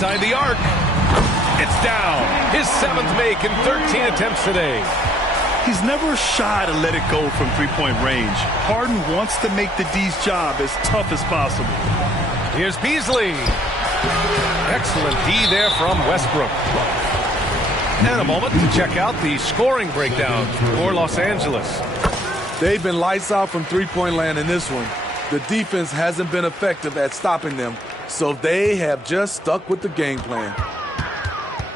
inside the arc. It's down. His 7th make in 13 attempts today. He's never shy to let it go from three-point range. Harden wants to make the D's job as tough as possible. Here's Beasley. Excellent D there from Westbrook. And a moment to check out the scoring breakdown for Los Angeles. They've been lights out from three-point land in this one. The defense hasn't been effective at stopping them, so they have just stuck with the game plan.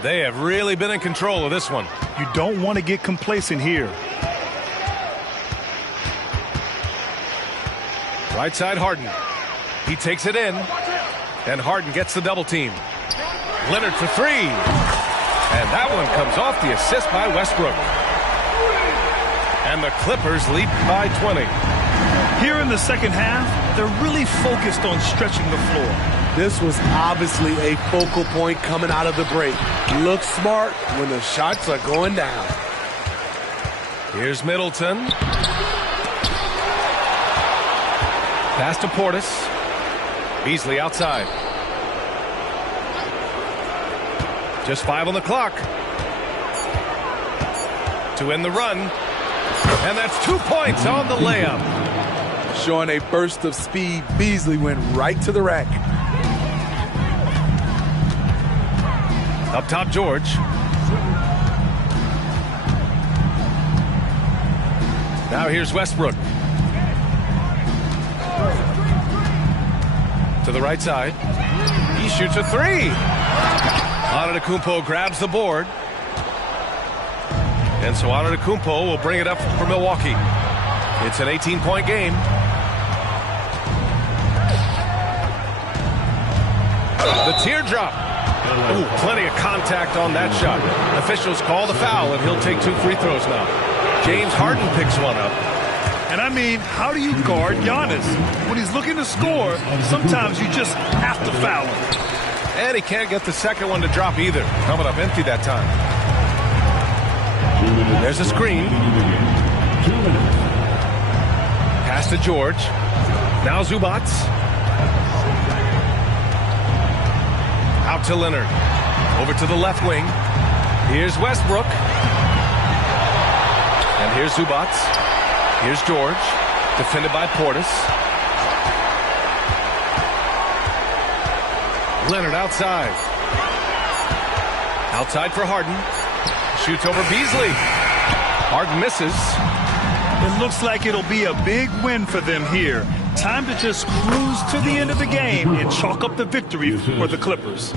They have really been in control of this one. You don't want to get complacent here. Right side Harden. He takes it in. And Harden gets the double team. Leonard for three. And that one comes off the assist by Westbrook. And the Clippers lead by 20. Here in the second half, they're really focused on stretching the floor. This was obviously a focal point coming out of the break. Look smart when the shots are going down. Here's Middleton. Pass to Portis. Beasley outside. Just 5 on the clock. To end the run. And that's 2 points on the layup. Showing a burst of speed, Beasley went right to the rack. Up top, George. Now here's Westbrook. To the right side. He shoots a three. Antetokounmpo grabs the board. And so Antetokounmpo will bring it up for Milwaukee. It's an 18-point game. The teardrop. Ooh, plenty of contact on that shot. Officials call the foul, and he'll take 2 free throws now. James Harden picks one up. And I mean, how do you guard Giannis? When he's looking to score, sometimes you just have to foul him. And he can't get the second one to drop either. Coming up empty that time. There's a screen. Pass to George. Now Zubac. Out to Leonard. Over to the left wing. Here's Westbrook. And here's Zubac. Here's George. Defended by Portis. Leonard outside. Outside for Harden. Shoots over Beasley. Harden misses. It looks like it'll be a big win for them here. Time to just cruise to the end of the game and chalk up the victory for the Clippers.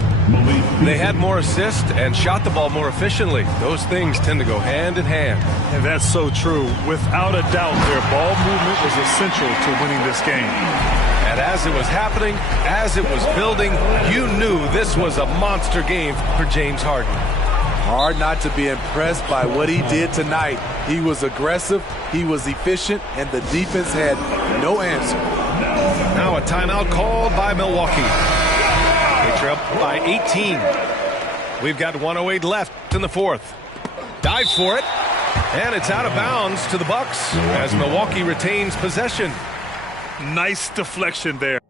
They had more assists and shot the ball more efficiently. Those things tend to go hand in hand. And that's so true. Without a doubt, their ball movement was essential to winning this game. And as it was happening, as it was building, you knew this was a monster game for James Harden. Hard not to be impressed by what he did tonight. He was aggressive, he was efficient, and the defense had no answer. Now a timeout called by Milwaukee. They're up by 18. We've got 1:08 left in the fourth. Dives for it, and it's out of bounds to the Bucks as Milwaukee retains possession. Nice deflection there.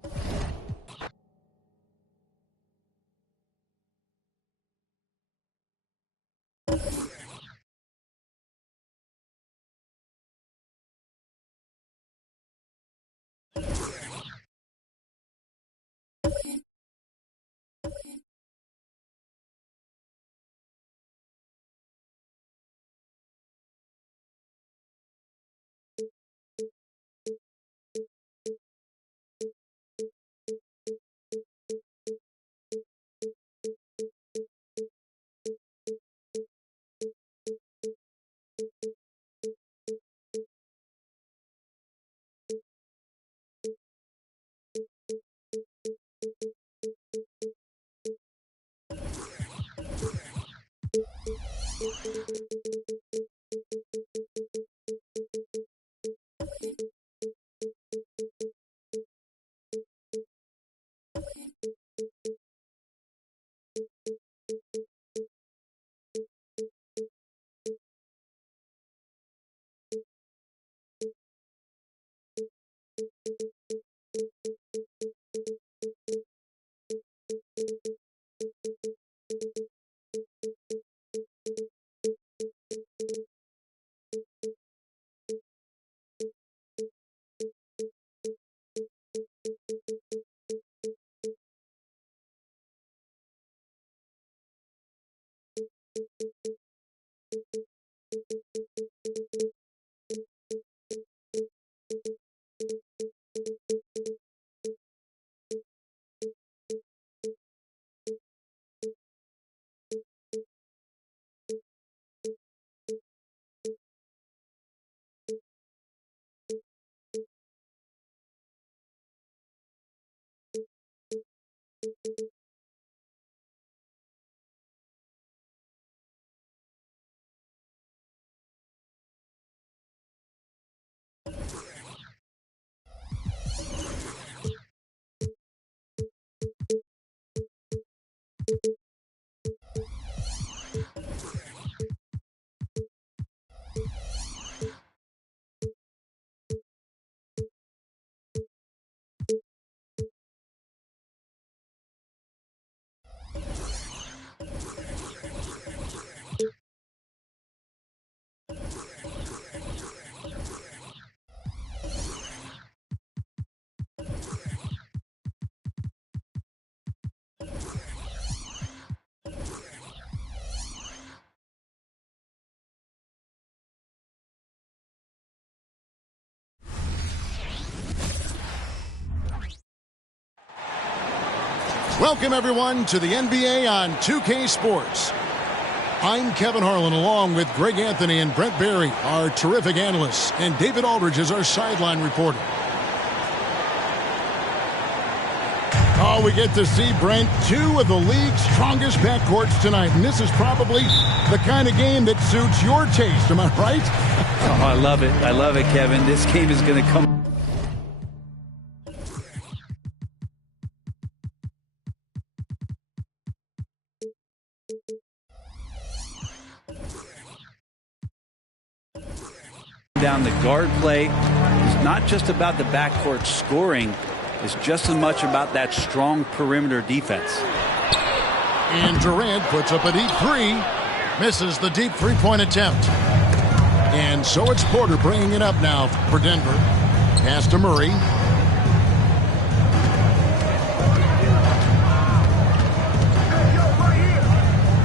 Welcome, everyone, to the NBA on 2K Sports. I'm Kevin Harlan, along with Greg Anthony and Brent Barry, our terrific analysts, and David Aldridge is our sideline reporter. Oh, we get to see, Brent, two of the league's strongest backcourts tonight, and this is probably the kind of game that suits your taste. Am I right? Oh, I love it. I love it, Kevin. This game is going to come. Down the guard play is not just about the backcourt scoring. It's just as much about that strong perimeter defense. And Durant puts up a deep three. Misses the deep three-point attempt. And so it's Porter bringing it up now for Denver. Pass to Murray.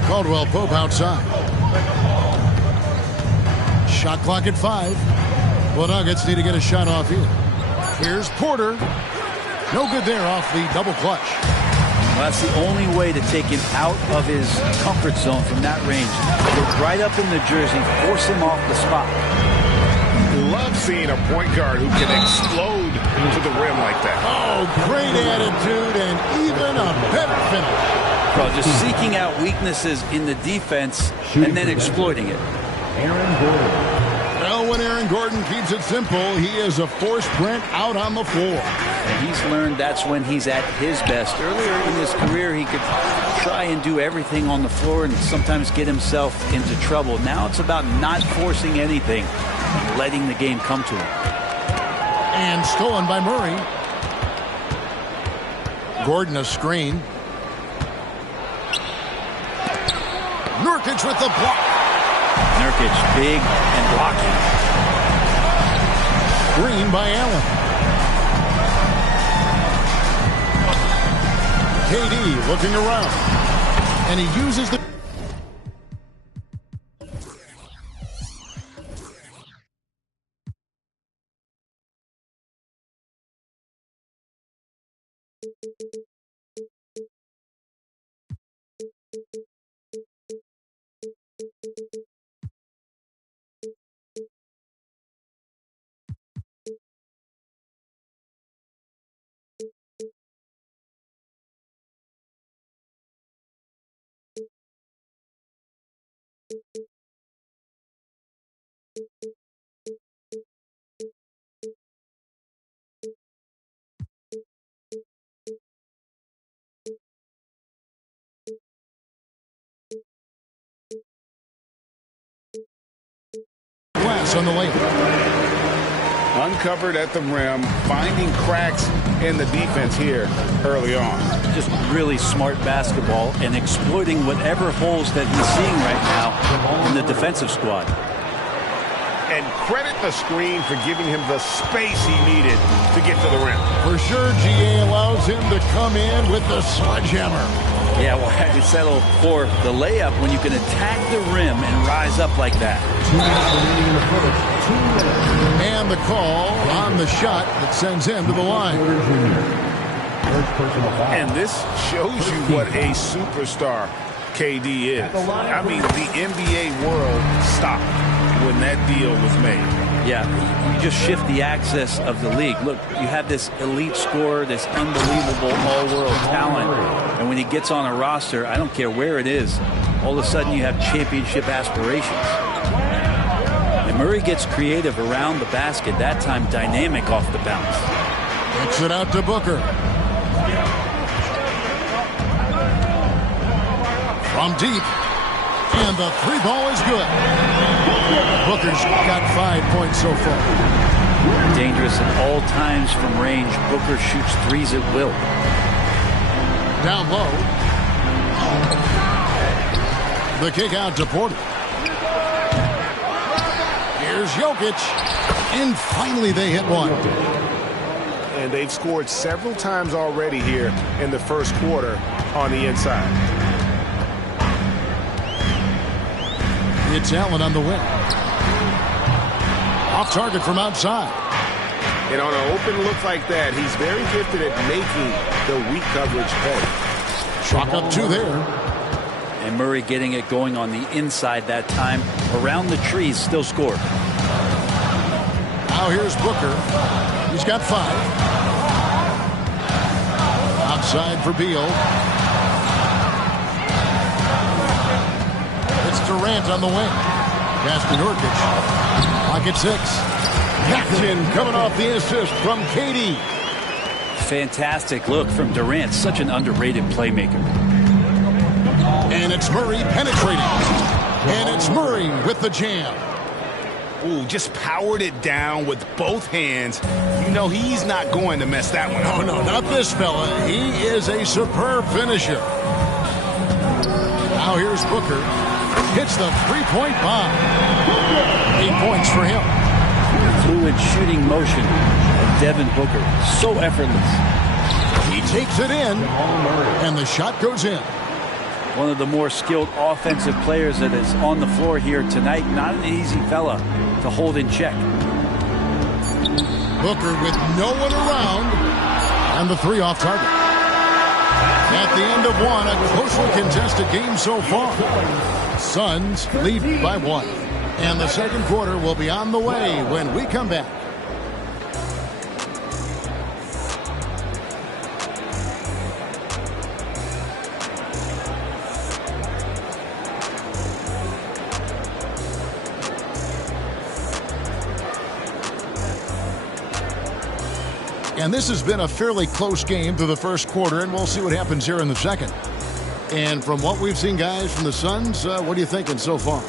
Caldwell Pope outside. Shot clock at 5. Well, Nuggets need to get a shot off here. Here's Porter. No good there off the double clutch. Well, that's the only way to take him out of his comfort zone from that range. Get right up in the jersey, force him off the spot. Love seeing a point guard who can explode to the rim like that. Oh, great attitude and even a better finish. Well, just seeking out weaknesses in the defense and then exploiting it. Aaron Gordon. Well, when Aaron Gordon keeps it simple, he is a force Brent out on the floor. And he's learned that's when he's at his best. Earlier in his career, he could try and do everything on the floor and sometimes get himself into trouble. Now it's about not forcing anything and letting the game come to him. And stolen by Murray. Gordon a screen. Nurkic with the block. Nurkic big and blocking. Green by Allen. KD looking around. And he uses the... Glass on the lane. Uncovered at the rim, finding cracks in the defense here early on. Just really smart basketball and exploiting whatever holes that he's seeing right now in the defensive squad. And credit the screen for giving him the space he needed to get to the rim. For sure, GA allows him to come in with the sledgehammer. Yeah, well, how do you settle for the layup when you can attack the rim and rise up like that? And the call on the shot that sends him to the line. And this shows you what a superstar KD is. I mean, the NBA world stopped when that deal was made. Yeah, you just shift the axis of the league. Look, you have this elite scorer, this unbelievable all-world talent, and when he gets on a roster, I don't care where it is, all of a sudden you have championship aspirations. And Murray gets creative around the basket, that time dynamic off the bounce. Kicks it out to Booker. From deep. And the three ball is good. Booker's got 5 points so far. Dangerous at all times from range. Booker shoots threes at will. Down low. The kick out to Porter. Here's Jokic. And finally they hit one. And they've scored several times already here in the first quarter on the inside. It's Allen on the wing. Off target from outside. And on an open look like that, he's very gifted at making the weak coverage pay. Chalk up two there. And Murray getting it going on the inside that time. Around the trees, still scored. Now here's Booker. He's got 5. Outside for Beal. Durant on the wing. Pass to Nurkic. Pocket 6. Jackson coming off the assist from KD. Fantastic look from Durant. Such an underrated playmaker. And it's Murray penetrating. And it's Murray with the jam. Ooh, just powered it down with both hands. You know he's not going to mess that one up. Oh, no, not this fella. He is a superb finisher. Now here's Booker. Hits the three-point bomb. 8 points for him. Fluid shooting motion of Devin Booker. So effortless. He takes it in, and the shot goes in. One of the more skilled offensive players that is on the floor here tonight. Not an easy fella to hold in check. Booker with no one around, and the 3 off target. At the end of one, a closely contested game so far. Suns lead by 1. And the second quarter will be on the way when we come back. And this has been a fairly close game through the first quarter, and we'll see what happens here in the second. And from what we've seen, guys, from the Suns, what are you thinking so far?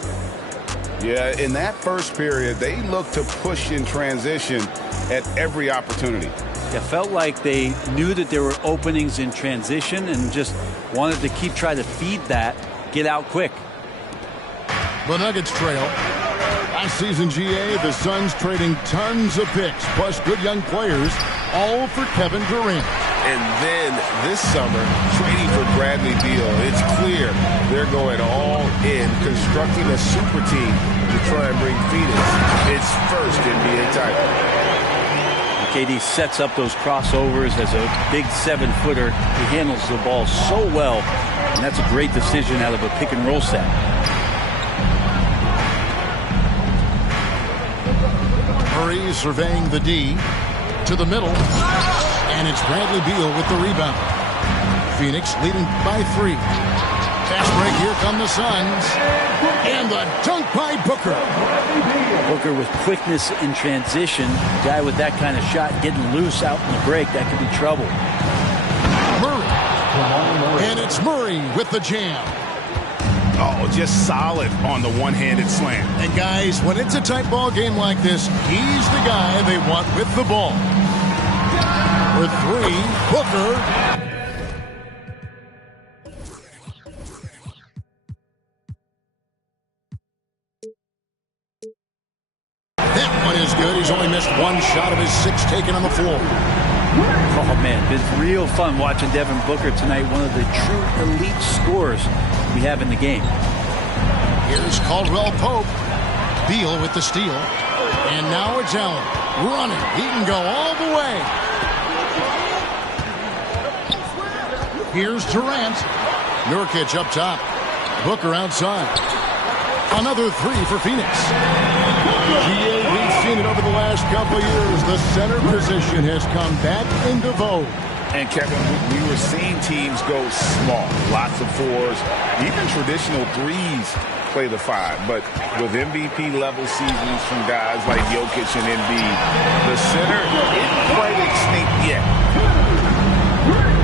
Yeah, in that first period, they looked to push in transition at every opportunity. It felt like they knew that there were openings in transition and just wanted to keep trying to feed that, get out quick. The Nuggets trail. Last season, GA, the Suns trading tons of picks, plus good young players, all for Kevin Durant. And then this summer, trading for Bradley Beal. It's clear they're going all in, constructing a super team to try and bring Phoenix its first NBA title. KD sets up those crossovers as a big 7-footer. He handles the ball so well, and that's a great decision out of a pick-and-roll set. Murray surveying the D to the middle. And it's Bradley Beal with the rebound. Phoenix leading by 3. Fast break, here come the Suns. And the dunk by Booker. Booker with quickness in transition. A guy with that kind of shot getting loose out in the break, that could be trouble. Murray. And it's Murray with the jam. Oh, just solid on the one-handed slam. And guys, when it's a tight ball game like this, he's the guy they want with the ball. For three, Booker. That one is good. He's only missed one shot of his 6 taken on the floor. Oh, man, it's real fun watching Devin Booker tonight. One of the true elite scorers we have in the game. Here's Caldwell Pope. Beal with the steal. And now it's Allen running. He can go all the way. Here's Durant. Nurkic up top. Booker outside. Another 3 for Phoenix. We've seen it over the last couple of years. The center position has come back into vogue. And Kevin, we were seeing teams go small, lots of 4s, even traditional 3s play the 5. But with MVP level seasons from guys like Jokic and Embiid, the center isn't quite extinct yet.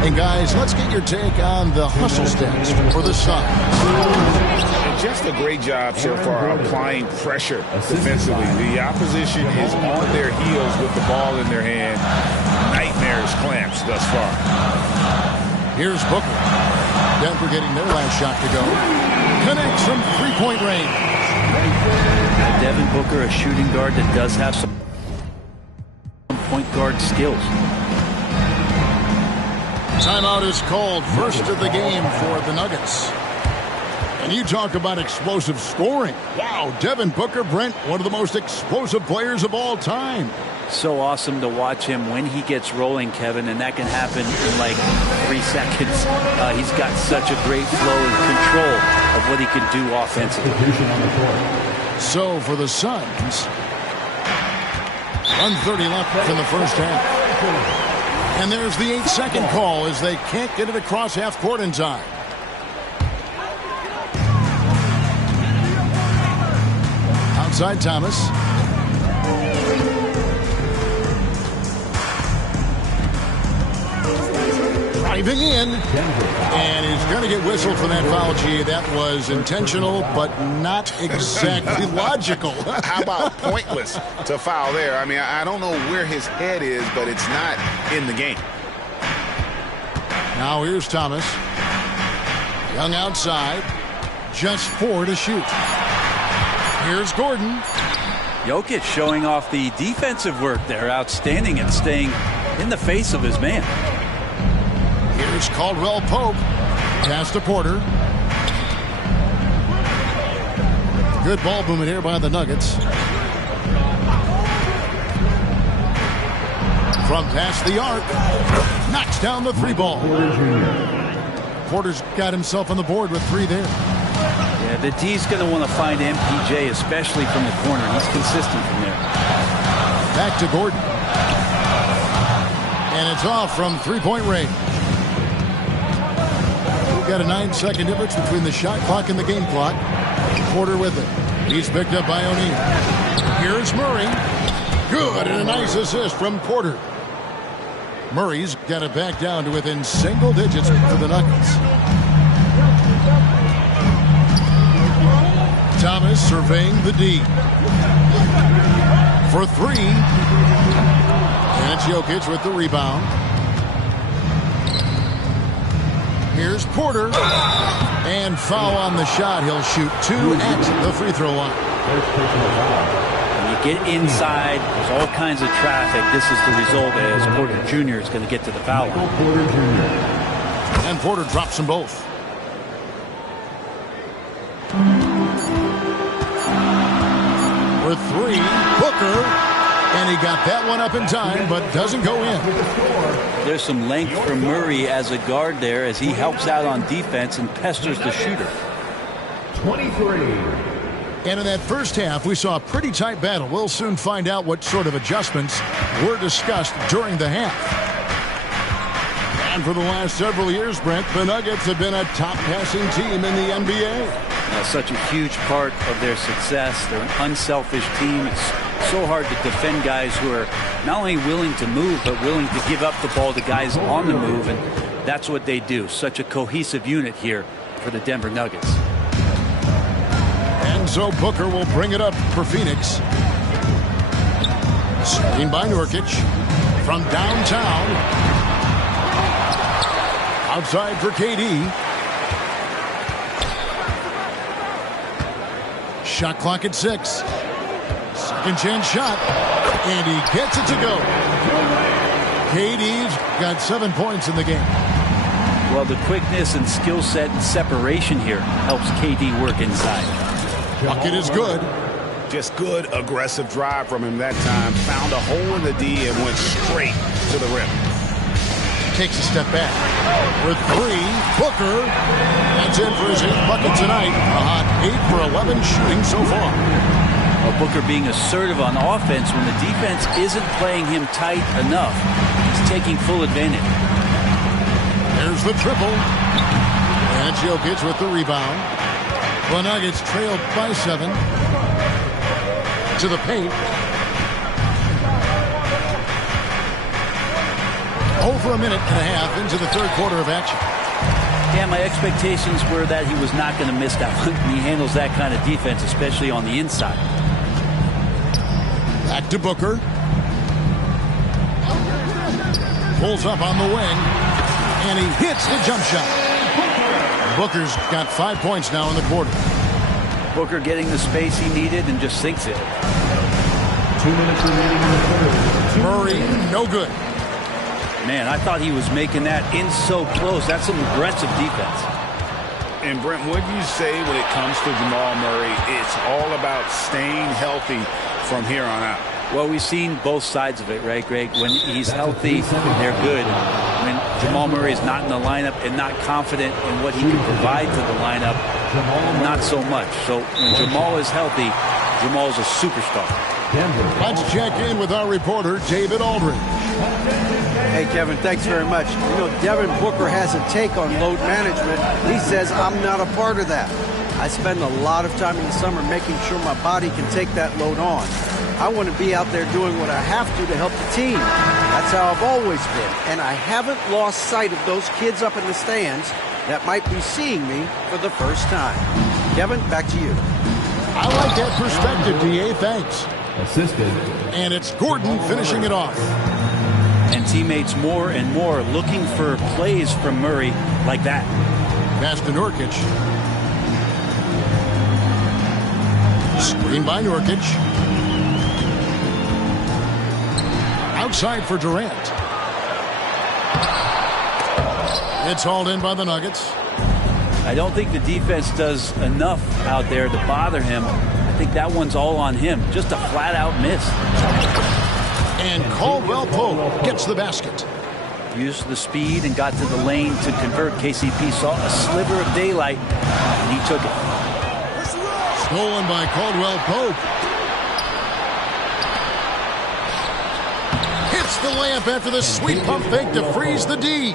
And guys, let's get your take on the hustle stats for the Suns. Just a great job so far applying pressure defensively. The opposition is on their heels with the ball in their hand. Nightmares clamps thus far. Here's Booker. Denver getting their last shot to go. Connects from three-point range. Devin Booker, a shooting guard that does have some point guard skills. Timeout is called, first of the game for the Nuggets. And you talk about explosive scoring. Wow, Devin Booker, Brent, one of the most explosive players of all time. So awesome to watch him when he gets rolling, Kevin, and that can happen in like 3 seconds. He's got such a great flow and control of what he can do offensively. So for the Suns, 1:30 left in the first half. And there's the 8-second call as they can't get it across half court in time. Outside Thomas. Driving in. And he's going to get whistled for that foul, G. That was intentional, but not exactly logical. How about pointless to foul there? I mean, I don't know where his head is, but it's not in the game. Now here's Thomas. Young outside. Just 4 to shoot. Here's Gordon. Jokic showing off the defensive work there. Outstanding and staying in the face of his man. Here's Caldwell Pope. Pass to Porter. Good ball movement here by the Nuggets. From past the arc. Knocks down the 3-ball. Porter's got himself on the board with 3 there. Yeah, the D's going to want to find MPJ, especially from the corner. He's consistent from there. Back to Gordon. And it's off from 3-point range. We've got a 9-second difference between the shot clock and the game clock. Porter with it. He's picked up by O'Neal. Here's Murray. Good, and a nice assist from Porter. Murray's got it back down to within single digits for the Nuggets. Thomas surveying the D. For 3. And it's Jokic with the rebound. Here's Porter. And foul on the shot. He'll shoot 2 at the free throw line. When you get inside, there's all kinds of traffic. This is the result as Porter Jr. is going to get to the foul line. And Porter drops them both. For 3, Booker, and he got that one up in time, but doesn't go in. There's some length for Murray as a guard there as he helps out on defense and pesters the shooter. 23. And in that first half, we saw a pretty tight battle. We'll soon find out what sort of adjustments were discussed during the half. And for the last several years, Brent, the Nuggets have been a top passing team in the NBA. Such a huge part of their success. They're an unselfish team. It's so hard to defend guys who are not only willing to move, but willing to give up the ball to guys on the move, and that's what they do. Such a cohesive unit here for the Denver Nuggets. so Booker will bring it up for Phoenix. Screen by Nurkic. From downtown. Outside for KD. Shot clock at 6. Second chance shot. And he gets it to go. KD's got 7 points in the game. Well, the quickness and skill set and separation here helps KD work inside. Bucket is good. Just good, aggressive drive from him that time. Found a hole in the D and went straight to the rim. Takes a step back. For 3, Booker. That's in for his 8th bucket tonight. A hot 8 for 11 shooting so far. Well, Booker being assertive on offense when the defense isn't playing him tight enough. He's taking full advantage. There's the triple. And Jokic with the rebound. The Nuggets trailed by 7. To the paint. Over a minute and a half into the third quarter of action. Yeah, my expectations were that he was not going to miss that one. He handles that kind of defense, especially on the inside. Back to Booker. Pulls up on the wing. And he hits the jump shot. Booker's got 5 points now in the quarter. Booker getting the space he needed and just sinks it. 2 minutes remaining in the third. Murray, no good. Man, I thought he was making that in so close. That's some aggressive defense. And Brent, what do you say when it comes to Jamal Murray? It's all about staying healthy from here on out. Well, we've seen both sides of it, right, Greg? When he's healthy, they're good. When Jamal Murray is not in the lineup and not confident in what he can provide to the lineup, not so much. So when Jamal is healthy, Jamal's a superstar. Let's check in with our reporter, David Aldridge. Hey, Kevin, thanks very much. You know, Devin Booker has a take on load management. He says, I'm not a part of that. I spend a lot of time in the summer making sure my body can take that load on. I want to be out there doing what I have to help the team. That's how I've always been. And I haven't lost sight of those kids up in the stands that might be seeing me for the first time. Kevin, back to you. I like that perspective, D.A. Thanks. Assisted. And it's Gordon finishing it off. And teammates more and more looking for plays from Murray like that. Pass to Nurkic. Screen by Nurkic. Outside for Durant. It's hauled in by the Nuggets. I don't think the defense does enough out there to bother him. I think that one's all on him. Just a flat-out miss. And Caldwell Pope gets the basket. Used the speed and got to the lane to convert. KCP saw a sliver of daylight, and he took it. Stolen by Caldwell Pope. Hits the layup after the sweet pump fake to freeze the D.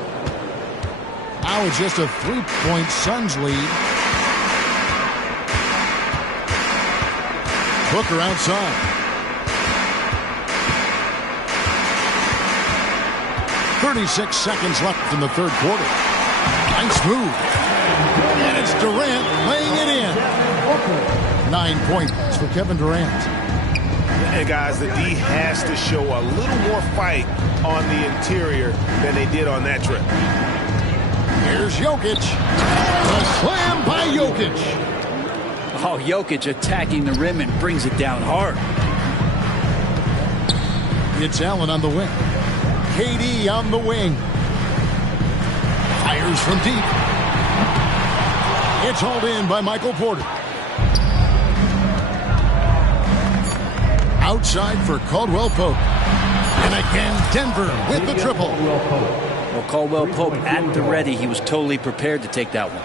Now it's just a 3-point Suns lead. Booker outside. 36 seconds left in the third quarter. Nice move. And it's Durant laying it in. 9 points for Kevin Durant. And guys, the D has to show a little more fight on the interior than they did on that trip. Here's Jokic. A slam by Jokic. Oh, Jokic attacking the rim and brings it down hard. It's Allen on the wing. KD on the wing. Fires from deep. It's hauled in by Michael Porter. Outside for Caldwell Pope. And again, Denver with the triple. Well, Caldwell Pope at the ready. He was totally prepared to take that one.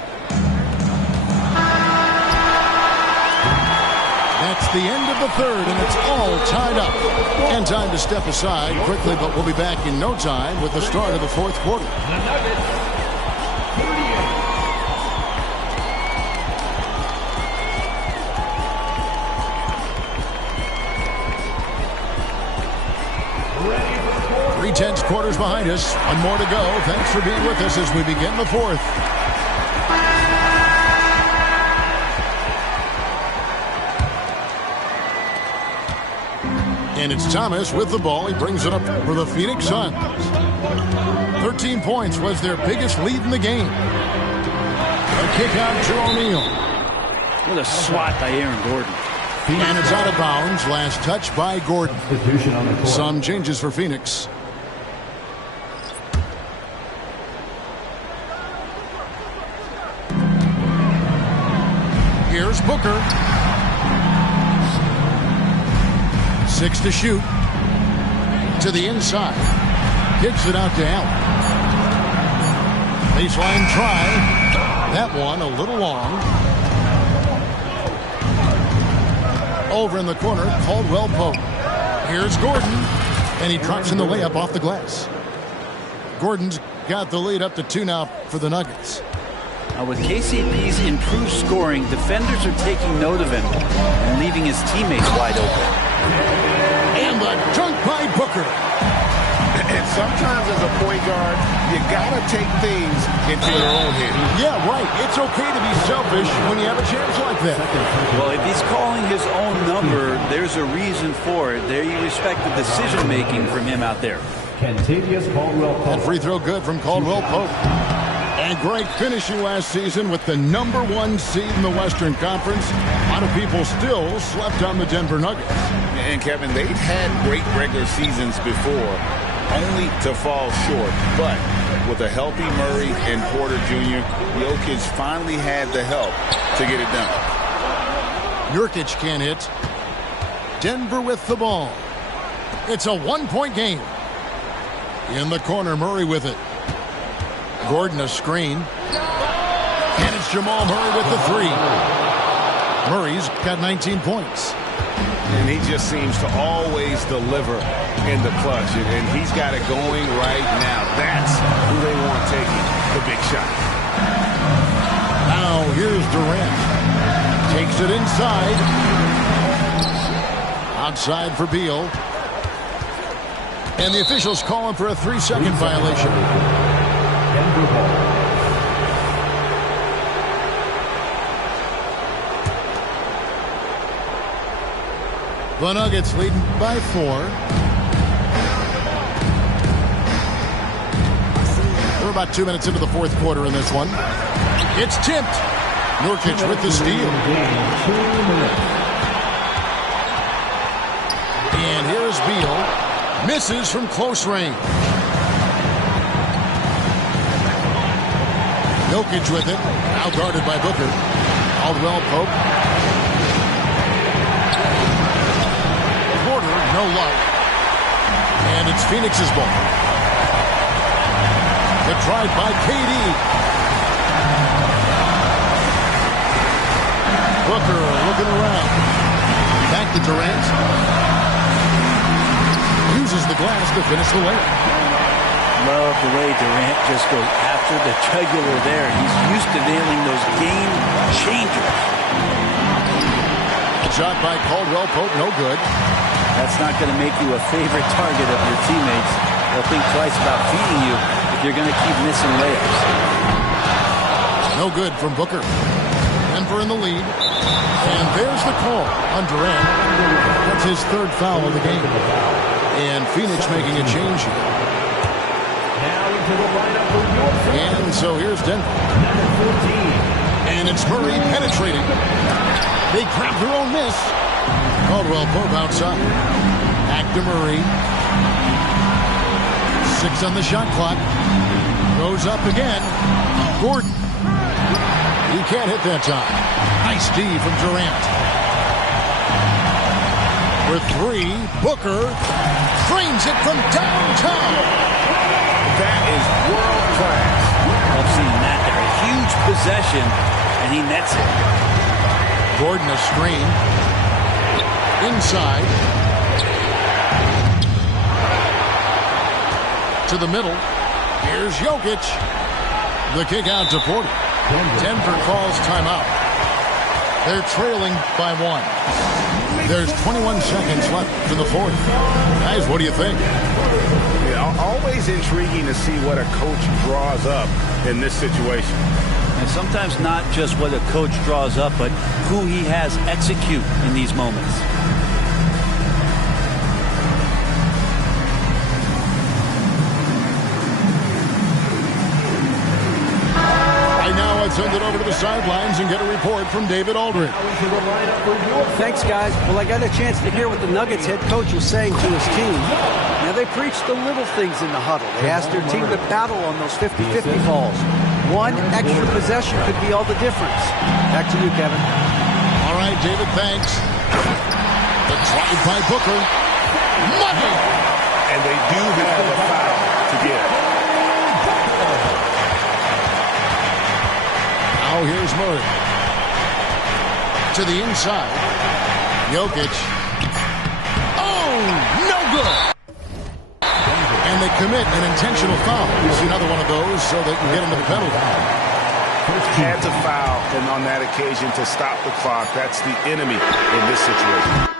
That's the end of the third, and it's all tied up. And time to step aside quickly, but we'll be back in no time with the start of the fourth quarter. Three-tenths quarters behind us. One more to go. Thanks for being with us as we begin the fourth. And it's Thomas with the ball. He brings it up for the Phoenix Suns. 13 points was their biggest lead in the game. A kick out to O'Neal. What a swat by Aaron Gordon. And it's out of bounds. Last touch by Gordon. Some changes for Phoenix. Here's Booker. 6 to shoot. To the inside. Kicks it out to Allen. Baseline try. That one a little long. Over in the corner, Caldwell Pope. Here's Gordon. And he drops in the layup off the glass. Gordon's got the lead up to 2 now for the Nuggets. Now with KCP's improved scoring, defenders are taking note of him and leaving his teammates wide open. And the dunk by Booker. And sometimes as a point guard, you got to take things into your own hands. Yeah, right. It's okay to be selfish when you have a chance like that. Well, if he's calling his own number, there's a reason for it. There you respect the decision-making from him out there. Kentavious Caldwell-Pope. And free throw good from Caldwell Pope. And great finishing last season with the #1 seed in the Western Conference. A lot of people still slept on the Denver Nuggets. And Kevin, they've had great regular seasons before, only to fall short. But with a healthy Murray and Porter Jr., Jokic finally had the help to get it done. Nurkic can't hit. Denver with the ball. It's a 1-point game. In the corner, Murray with it. Gordon a screen. And it's Jamal Murray with the 3. Murray's got 19 points. And he just seems to always deliver in the clutch. And he's got it going right now. That's who they want taking the big shot. Now here's Durant. Takes it inside. Outside for Beal. And the officials calling for a 3-second violation. Denver ball. The Nuggets leading by 4. We're about 2 minutes into the fourth quarter in this one. It's tipped. Nurkic with the steal. And here's Beal. Misses from close range. Jokic with it. Now guarded by Booker. Caldwell Pope. Porter, no luck. And it's Phoenix's ball. The drive by KD. Booker looking around. Back to Durant. Uses the glass to finish the layup. Love the way Durant just goes after the jugular there. He's used to nailing those game changers. Shot by Caldwell Pope, no good. That's not going to make you a favorite target of your teammates. They'll think twice about feeding you if you're going to keep missing layups. No good from Booker. Denver in the lead. And there's the call on Durant. That's his 3rd foul of the game. And Phoenix making a change here. And so here's Denver. And it's Murray penetrating. They grab their own miss. Caldwell Pope outside. Back to Murray. 6 on the shot clock. Goes up again. Gordon. He can't hit that time. Nice D from Durant. For 3, Booker frames it from downtown. That is world class. I've seen that there. A huge possession, and he nets it. Gordon a screen. Inside. To the middle. Here's Jokic. The kick out to Porter. Denver calls timeout. They're trailing by 1. There's 21 seconds left in the fourth. Guys, what do you think? Yeah, always intriguing to see what a coach draws up in this situation. And sometimes not just what a coach draws up, but who he has execute in these moments. the sidelines and get a report from David Aldridge. Thanks, guys. Well, I got a chance to hear what the Nuggets head coach was saying to his team. Now, they preached the little things in the huddle. They asked their team to battle on those 50-50 balls. One extra possession could be all the difference. Back to you, Kevin. All right, David, thanks. The drive by Booker. Money! And they do have a foul to give. Now here's Murray. To the inside. Jokic. Oh, no good! And they commit an intentional foul. You see another one of those so they can get into the penalty. Had to foul, and on that occasion to stop the clock. That's the enemy in this situation.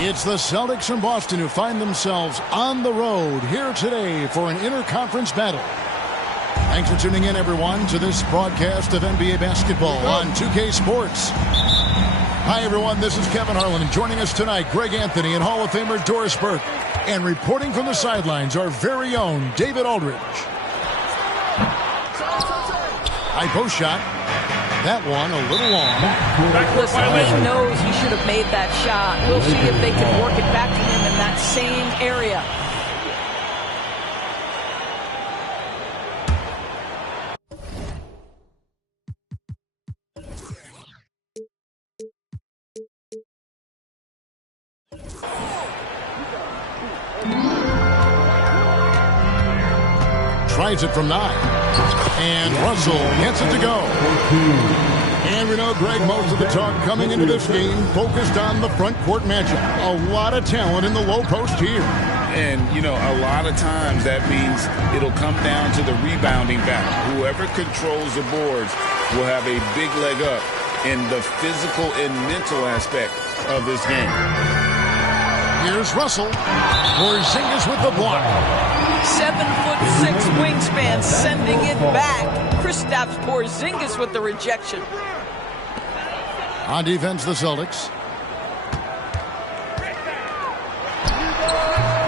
It's the Celtics from Boston who find themselves on the road here today for an interconference battle. Thanks for tuning in, everyone, to this broadcast of NBA basketball on 2K Sports. Hi, everyone. This is Kevin Harlan, and joining us tonight, Greg Anthony and Hall of Famer Doris Burke. And reporting from the sidelines, our very own David Aldridge. High post shot. That one a little long. Listen, he knows he should have made that shot. We'll see if they can work it back to him in that same area. Tries it from 9. And Russell gets it to go. And we know, Greg, most of the talk coming into this game focused on the front court matchup. A lot of talent in the low post here. And, you know, a lot of times that means it'll come down to the rebounding battle. Whoever controls the boards will have a big leg up in the physical and mental aspect of this game. Here's Russell. Porzingis with the block. 7'6" wingspan, sending it back. Kristaps Porzingis with the rejection. On defense, the Celtics.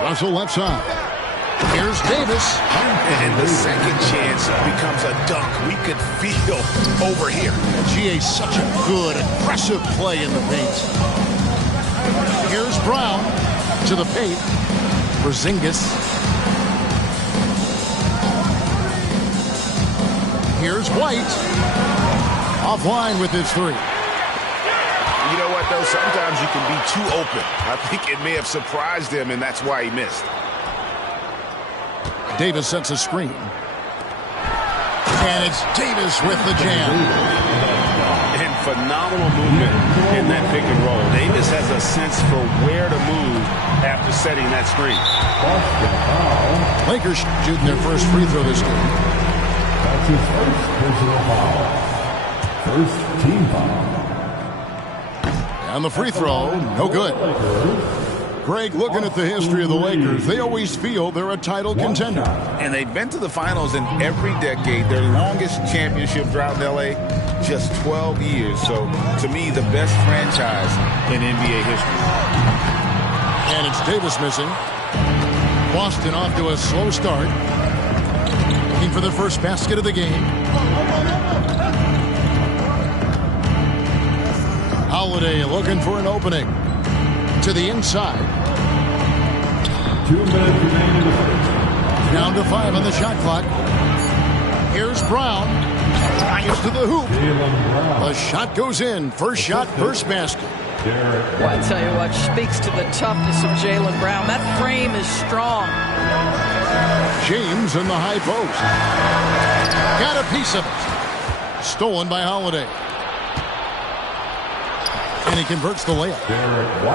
Russell left side. Here's Davis. And the second chance becomes a dunk we could feel over here. GA, such a good, aggressive play in the paint. Here's Brown to the paint. Porzingis. Here's White. Offline with his three. You know what, though? Sometimes you can be too open. I think it may have surprised him, and that's why he missed. Davis sets a screen. And it's Davis with the jam. And phenomenal movement in that pick and roll. Davis has a sense for where to move after setting that screen. Lakers shooting their first free throw this game. That's his first personal foul. First team foul. And the free throw, no good. Greg, looking at the history of the Lakers, they always feel they're a title contender. And they've been to the finals in every decade. Their longest championship drought in L.A., just 12 years. So, to me, the best franchise in NBA history. And it's Davis missing. Boston off to a slow start. Looking for their first basket of the game. Holiday looking for an opening. To the inside. 2 minutes remaining in the first. Down to 5 on the shot clock. Here's Brown. Drives to the hoop. The shot goes in. First shot, first basket. Well, I tell you what, speaks to the toughness of Jaylen Brown. That frame is strong. James in the high post. Got a piece of it. Stolen by Holiday. And he converts the layup.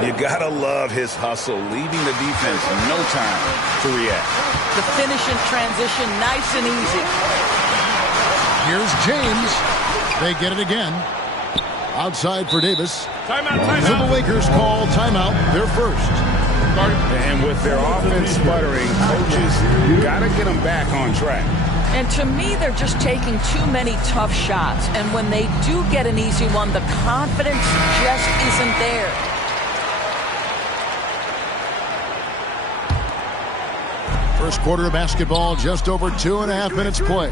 You gotta love his hustle, leaving the defense no time to react. The finish in transition, nice and easy. Here's James. They get it again. Outside for Davis. Timeout. So the Lakers call timeout, their first. And with their offense sputtering, coaches gotta get them back on track. And to me, they're just taking too many tough shots. And when they do get an easy one, the confidence just isn't there. First quarter of basketball, just over 2.5 minutes play.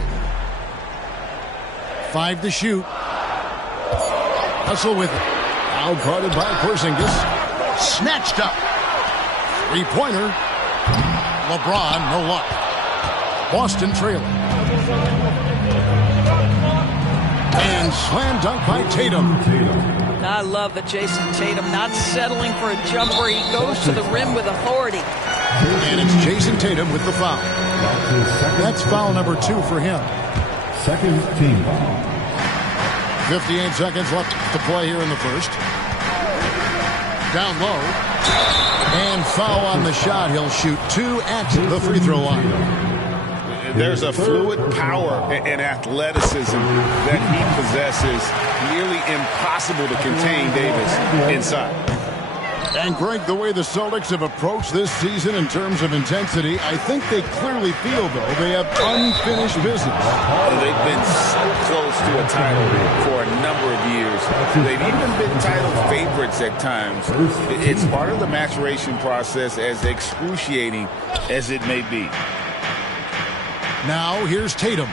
5 to shoot. Hustle with it. Out guarded by Porzingis. Snatched up. Three-pointer. LeBron, no luck. Boston trailing. And slam dunk by Tatum. I love that Jason Tatum not settling for a jumper. He goes to the rim with authority. And it's Jason Tatum with the foul. That's foul number 2 for him. Second team foul. 58 seconds left to play here in the first. Down low. And foul on the shot. He'll shoot 2 at the free throw line. There's a fluid power and athleticism that he possesses. Nearly impossible to contain Davis inside. And Greg, the way the Celtics have approached this season in terms of intensity, I think they clearly feel, though, they have unfinished business. They've been so close to a title for a number of years. They've even been title favorites at times. It's part of the maturation process, as excruciating as it may be. Now here's Tatum.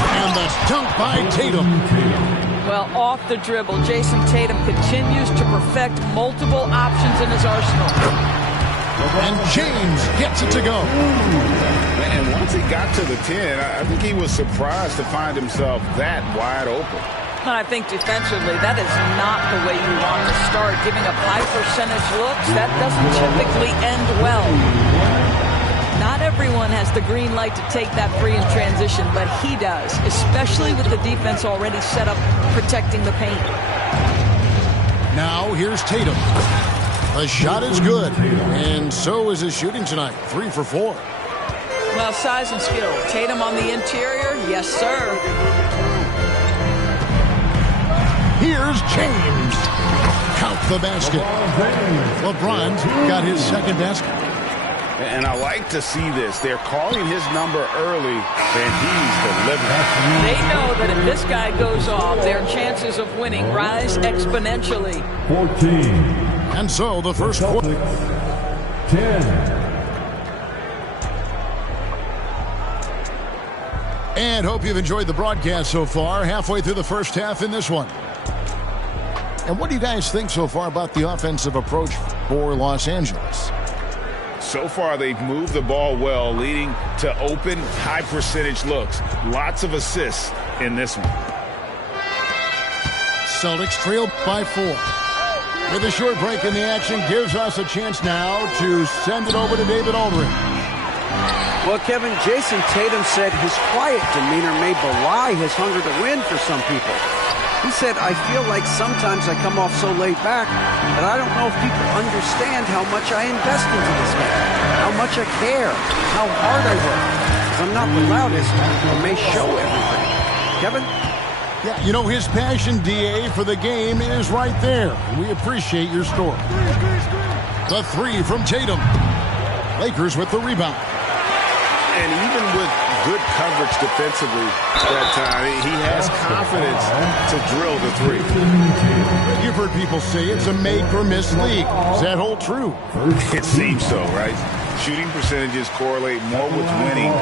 And the dunk by Tatum. Well, off the dribble, Jason Tatum continues to perfect multiple options in his arsenal. And James gets it to go. And once he got to the 10, I think he was surprised to find himself that wide open. And I think defensively, that is not the way you want to start. Giving up high percentage looks, that doesn't typically end well. Not every everyone has the green light to take that free in transition, but he does, especially with the defense already set up protecting the paint. Now here's Tatum. The shot is good, and so is his shooting tonight. 3 for 4. Well, size and skill. Tatum on the interior, yes, sir. Here's James. Count the basket. LeBron's got his second basket. And I like to see this. They're calling his number early, and he's delivering. They know that if this guy goes off, their chances of winning rise exponentially. 14. And so the first quarter. 10. And hope you've enjoyed the broadcast so far. Halfway through the first half in this one. And what do you guys think so far about the offensive approach for Los Angeles? So far, they've moved the ball well, leading to open, high-percentage looks. Lots of assists in this one. Celtics trail by 4. With a short break in the action, gives us a chance now to send it over to David Aldridge. Well, Kevin, Jason Tatum said his quiet demeanor may belie his hunger to win for some people. He said, I feel like sometimes I come off so laid back that I don't know if people understand how much I invest into this game, how much I care, how hard I work. Because I'm not the loudest, I may show everything. Kevin? Yeah, you know, his passion, DA, for the game is right there. We appreciate your story. The 3 from Tatum. Lakers with the rebound. And even with good coverage defensively that time, he has confidence to drill the 3. You've heard people say it's a make-or-miss league. Does that hold true? It seems so, right? Shooting percentages correlate more with winning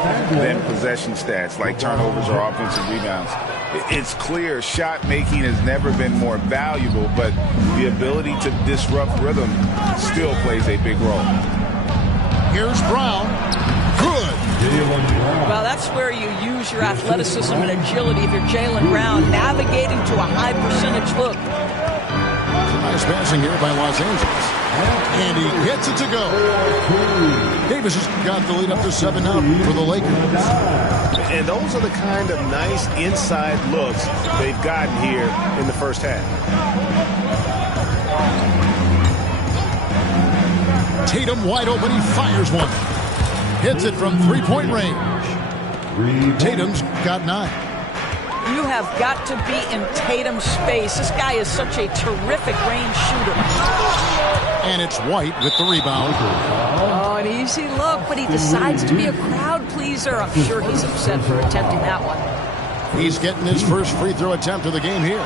than possession stats, like turnovers or offensive rebounds. It's clear shot making has never been more valuable, but the ability to disrupt rhythm still plays a big role. Here's Brown. Good. Well, that's where you use your athleticism and agility if you're Jaylen Brown, navigating to a high percentage look. Nice passing here by Los Angeles. And he gets it to go. Davis has got the lead up to 7 now for the Lakers. And those are the kind of nice inside looks they've gotten here in the first half. Tatum wide open. He fires one. Hits it from three-point range. Tatum's got 9. You have got to be in Tatum's space. This guy is such a terrific range shooter. And it's White with the rebound. Oh, an easy look, but he decides to be a crowd pleaser. I'm sure he's upset for attempting that one. He's getting his first free throw attempt of the game here.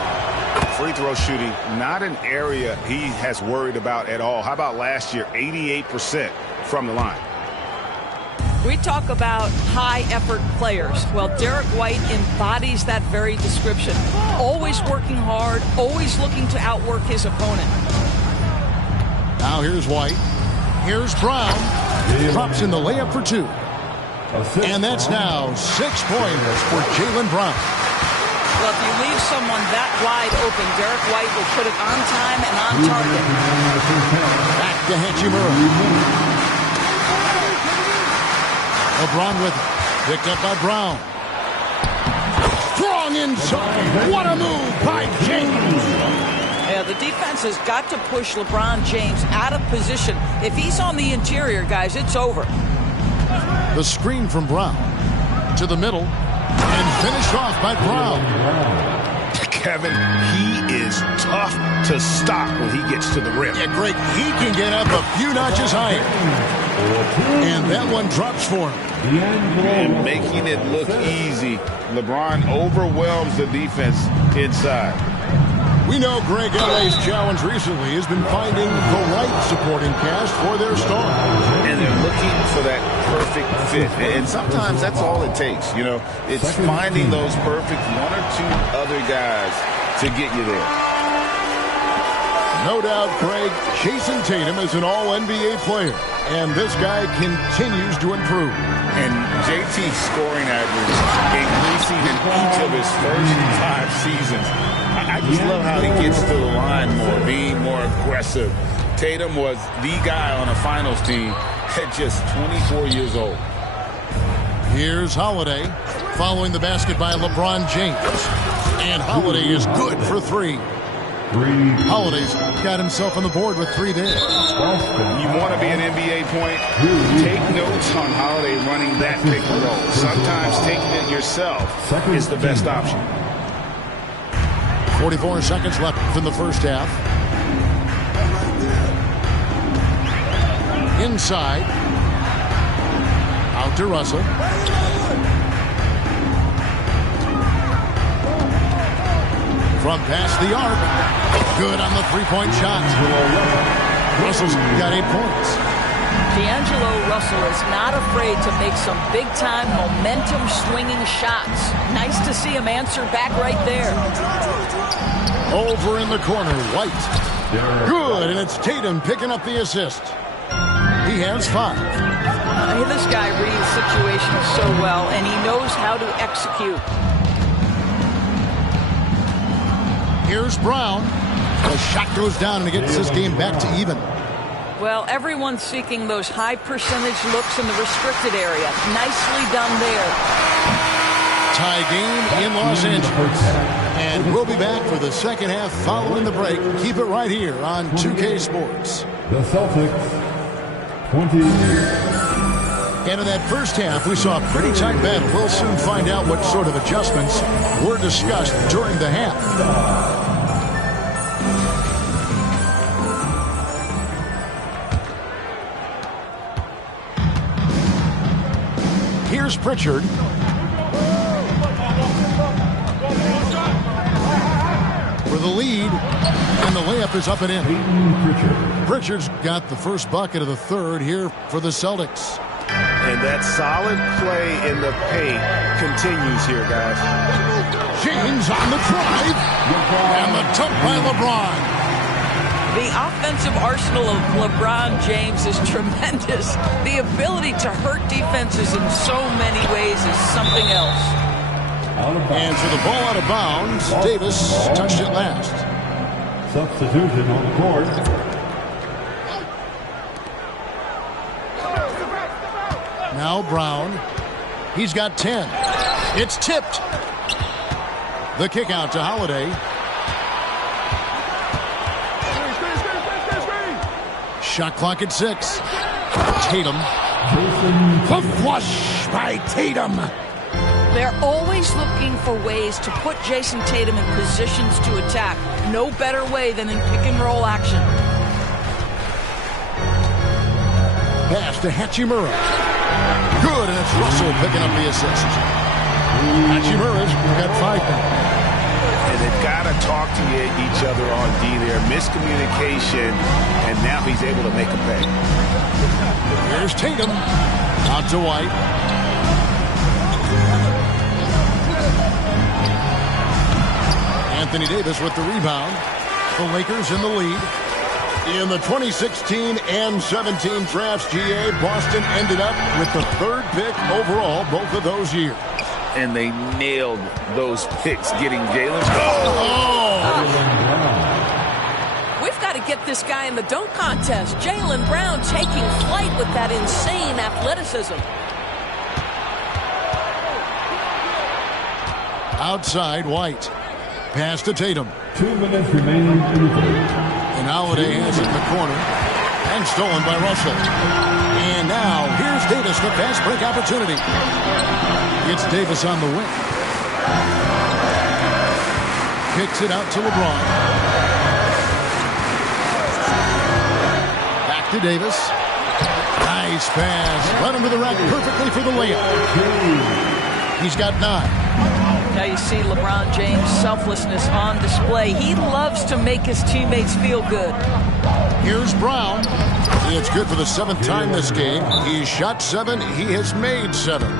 Free throw shooting, not an area he has worried about at all. How about last year, 88% from the line? We talk about high-effort players. Well, Derek White embodies that very description. Always working hard, always looking to outwork his opponent. Now here's White. Here's Brown. Drops in the layup for 2. And that's now 6 points for Jaylen Brown. Well, if you leave someone that wide open, Derek White will put it on time and on target. Back to Hachimura. LeBron with it. Picked up by Brown. Strong inside. What a move by James. Yeah, the defense has got to push LeBron James out of position. If he's on the interior, guys, it's over. The screen from Brown to the middle and finished off by Brown. Kevin, he is tough to stop when he gets to the rim. Yeah, Greg, he can get up a few notches higher. And that one drops for him. And making it look easy, LeBron overwhelms the defense inside. We know Greg, LA's challenge recently has been finding the right supporting cast for their star. And they're looking for that perfect fit. And sometimes that's all it takes. You know, it's finding those perfect 1 or 2 other guys to get you there. No doubt, Greg, Jason Tatum is an all-NBA player. And this guy continues to improve. And JT's scoring average increasing in each of his first 5 seasons. I just love how he gets to the line more, being more aggressive. Tatum was the guy on a finals team at just 24 years old. Here's Holiday, following the basket by LeBron James. And Holiday is good for 3. Holiday's got himself on the board with 3 there. You want to be an NBA point? Take notes on Holiday running that pick and roll. Sometimes taking it yourself is the best option. 44 seconds left in the first half. Inside. Out to Russell. From past the arc. Good on the three-point shot. Russell's got 8 points. D'Angelo Russell is not afraid to make some big-time momentum-swinging shots. Nice to see him answer back right there. Over in the corner, White. Good, and it's Tatum picking up the assist. He has 5. This guy reads situations so well, and he knows how to execute. Here's Brown. The shot goes down, and it gets this game back to even. Well, everyone's seeking those high percentage looks in the restricted area. Nicely done there. Tie game in Los Angeles. And we'll be back for the second half following the break. Keep it right here on 2K Sports. The Celtics, 20. And in that first half, we saw a pretty tight battle. We'll soon find out what sort of adjustments were discussed during the half. Here's Pritchard. For the lead, and the layup is up and in. Pritchard's got the first bucket of the third here for the Celtics. And that solid play in the paint continues here, guys. James on the drive. And the dunk by LeBron. The offensive arsenal of LeBron James is tremendous. The ability to hurt defenses in so many ways is something else. And for the ball out of bounds, Davis touched it last. Substitution on the court. Now Brown. He's got 10. It's tipped. The kick out to Holiday. Shot clock at 6. Tatum. The flush by Tatum. They're always looking for ways to put Jason Tatum in positions to attack. No better way than in pick-and-roll action. Pass to Hachimura. Good, and it's Russell picking up the assist. Hachimura's got 5 now. And they've got to talk to each other on D there. Miscommunication, and now he's able to make a pay. Here's Tatum. Out to White. Anthony Davis with the rebound. The Lakers in the lead. In the 2016 and 17 drafts, GA, Boston ended up with the 3rd pick overall both of those years. And they nailed those picks, getting Jalen. We've got to get this guy in the dunk contest. Jaylen Brown taking flight with that insane athleticism. Outside, White. Pass to Tatum. 2 minutes remaining in the third. And Holiday has it in the corner. And stolen by Russell. And now, here's Davis, the fast break opportunity. It's Davis on the wing. Kicks it out to LeBron. Back to Davis. Nice pass. Run him to the rack perfectly for the layup. He's got 9. Now you see LeBron James' selflessness on display. He loves to make his teammates feel good. Here's Brown. It's good for the 7th time this game. He's shot 7. He has made 7.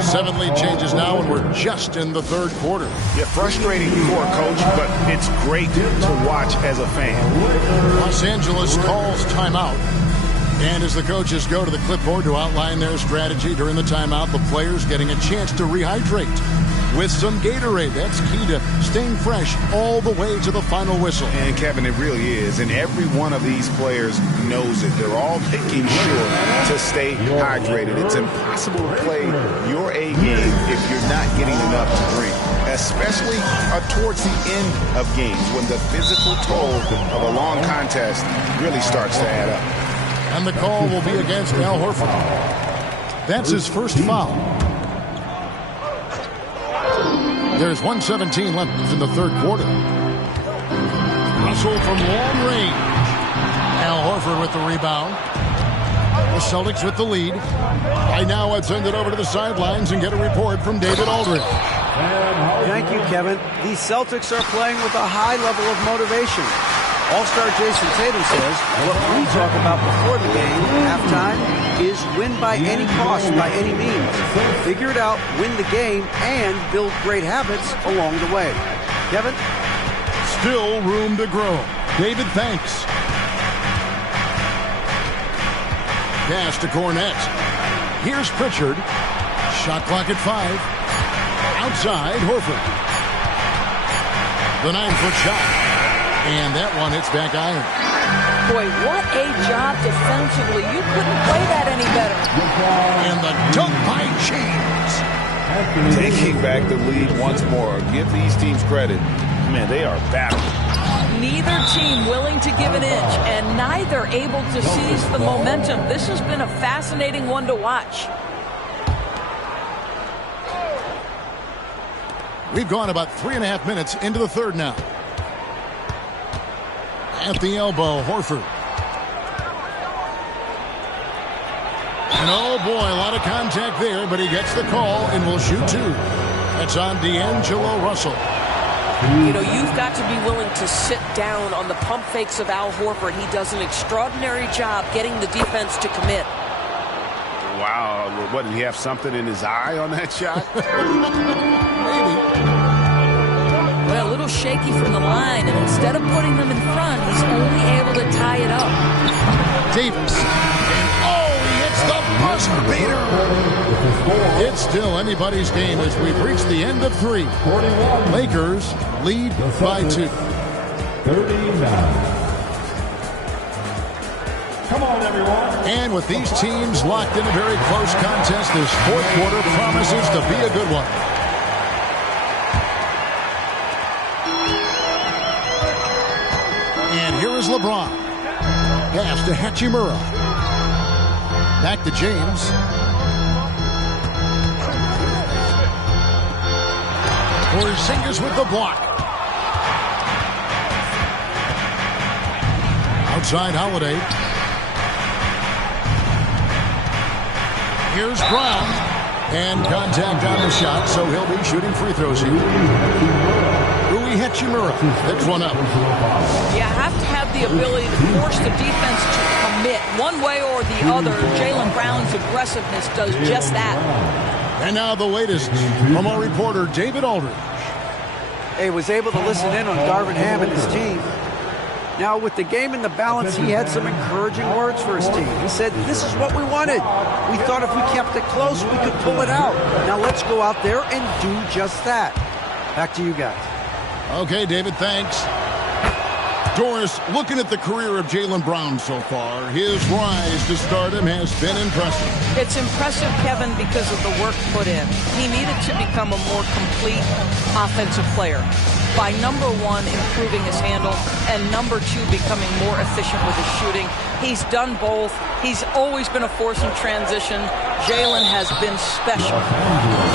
7 lead changes now, and we're just in the 3rd quarter. Yeah, frustrating for a coach, but it's great to watch as a fan. Los Angeles calls timeout. And as the coaches go to the clipboard to outline their strategy during the timeout, the players getting a chance to rehydrate with some Gatorade. That's key to staying fresh all the way to the final whistle. And, Kevin, it really is. And every one of these players knows it. They're all making sure to stay hydrated. It's impossible to play your A game if you're not getting enough to drink, especially towards the end of games when the physical toll of a long contest really starts to add up. And the call will be against Al Horford. That's his first foul. There's 1:17 left in the third quarter. Russell from long range. Al Horford with the rebound. The Celtics with the lead. Right now, let's send it over to the sidelines and get a report from David Aldridge. Thank you, Kevin. These Celtics are playing with a high level of motivation. All-star Jason Tatum says what we talk about before the game, halftime, is win by any cost, by any means. Figure it out, win the game, and build great habits along the way. Kevin? Still room to grow. David, thanks. Pass to Cornette. Here's Pritchard. Shot clock at 5. Outside, Horford. The 9-foot shot. And that one hits back iron. Boy, what a job defensively. You couldn't play that any better. And the dunk by James. Taking back the lead once more. Give these teams credit. Man, they are battling. Neither team willing to give an inch, and neither able to seize the momentum. This has been a fascinating one to watch. We've gone about 3.5 minutes into the third now. At the elbow, Horford. And oh boy, a lot of contact there, but he gets the call and will shoot 2. That's on D'Angelo Russell. You know, you've got to be willing to sit down on the pump fakes of Al Horford. He does an extraordinary job getting the defense to commit. Wow, what, did he have something in his eye on that shot? Maybe. Well, a little shaky from the line, and instead of putting them in front, he's only able to tie it up. Davis. And he hits the buzzer beater. It's still anybody's game as we've reached the end of 3. Lakers lead by 2. 39. Come on, everyone. And with these teams locked in a very close contest, this fourth quarter promises to be a good one. And here is LeBron. Pass to Hachimura. Back to James. Porzingis with the block. Outside Holiday. Here's Brown. And contact on the shot, so he'll be shooting free throws here. Rui Hachimura picks one up. You have to have the ability to force the defense to commit one way or the other. Jaylen Brown's aggressiveness does just that. And now the latest from our reporter, David Aldridge. He was able to listen in on Darvin Ham and his team. Now, with the game in the balance, he had some encouraging words for his team. He said, this is what we wanted. We thought if we kept it close, we could pull it out. Now let's go out there and do just that. Back to you guys. Okay, David, thanks. Doris, looking at the career of Jaylen Brown so far, his rise to stardom has been impressive. It's impressive, Kevin, because of the work put in. He needed to become a more complete offensive player by, number 1, improving his handle, and number 2, becoming more efficient with his shooting. He's done both. He's always been a force in transition. Jaylen has been special.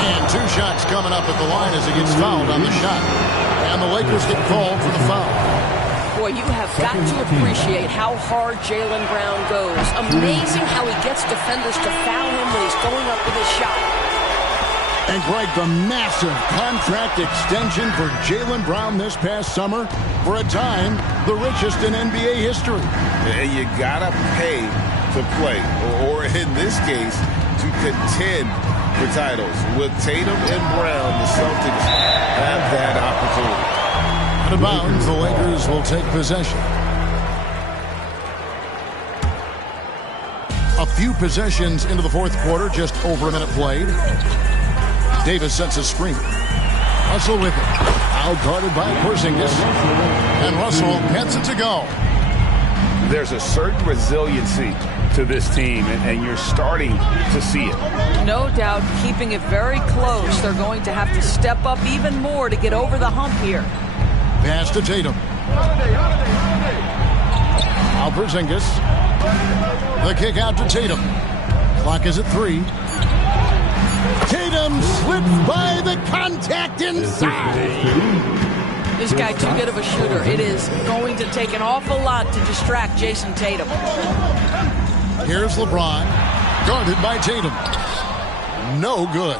And 2 shots coming up at the line as he gets fouled on the shot. And the Lakers get called for the foul. Boy, you have got to appreciate how hard Jaylen Brown goes. Amazing how he gets defenders to foul him when he's going up with his shot. And Greg, the massive contract extension for Jaylen Brown this past summer, for a time, the richest in NBA history. Yeah, you gotta pay to play, or in this case, to contend for titles. With Tatum and Brown, the Celtics have that opportunity. Out of bounds, the Lakers will take possession. A few possessions into the fourth quarter, just over a minute played. Davis sets a screen. Russell with it. Out guarded by Porzingis. And Russell gets it to go. There's a certain resiliency to this team, and you're starting to see it. No doubt, keeping it very close. They're going to have to step up even more to get over the hump here. Pass to Tatum. Now Porzingis. The kick out to Tatum. Clock is at 3. Tatum slips by the contact inside. This guy too good of a shooter. It is going to take an awful lot to distract Jason Tatum. Here's LeBron, guarded by Tatum. No good.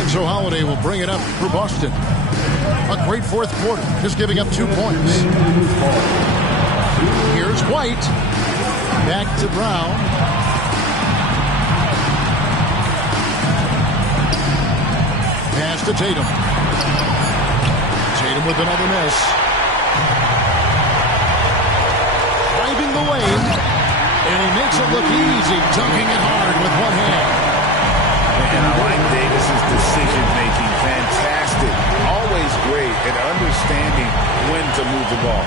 And so Holiday will bring it up for Boston. A great fourth quarter, just giving up 2 points. Here's White. Back to Brown. Pass to Tatum. Tatum with another miss. Driving the lane. And he makes it look easy, dunking it hard with one hand. And I like Davis's decision-making. Fantastic. Always great at understanding when to move the ball.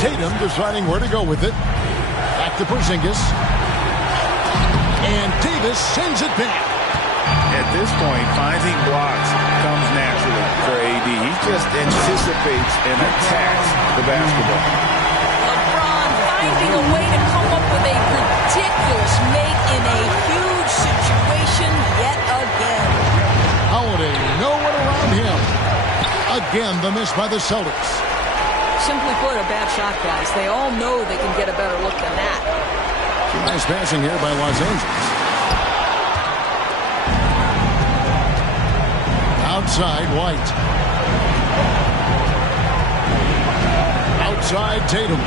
Tatum deciding where to go with it. Back to Porzingis. And Davis sends it back. At this point, finding blocks comes naturally for AD. He just anticipates and attacks the basketball. LeBron finding a way to come up with a ridiculous make in a huge situation yet again. Holiday, no one around him. Again, the miss by the Celtics. Simply put, a bad shot, guys. They all know they can get a better look than that. Nice passing here by Los Angeles. Outside, White. Outside, Tatum.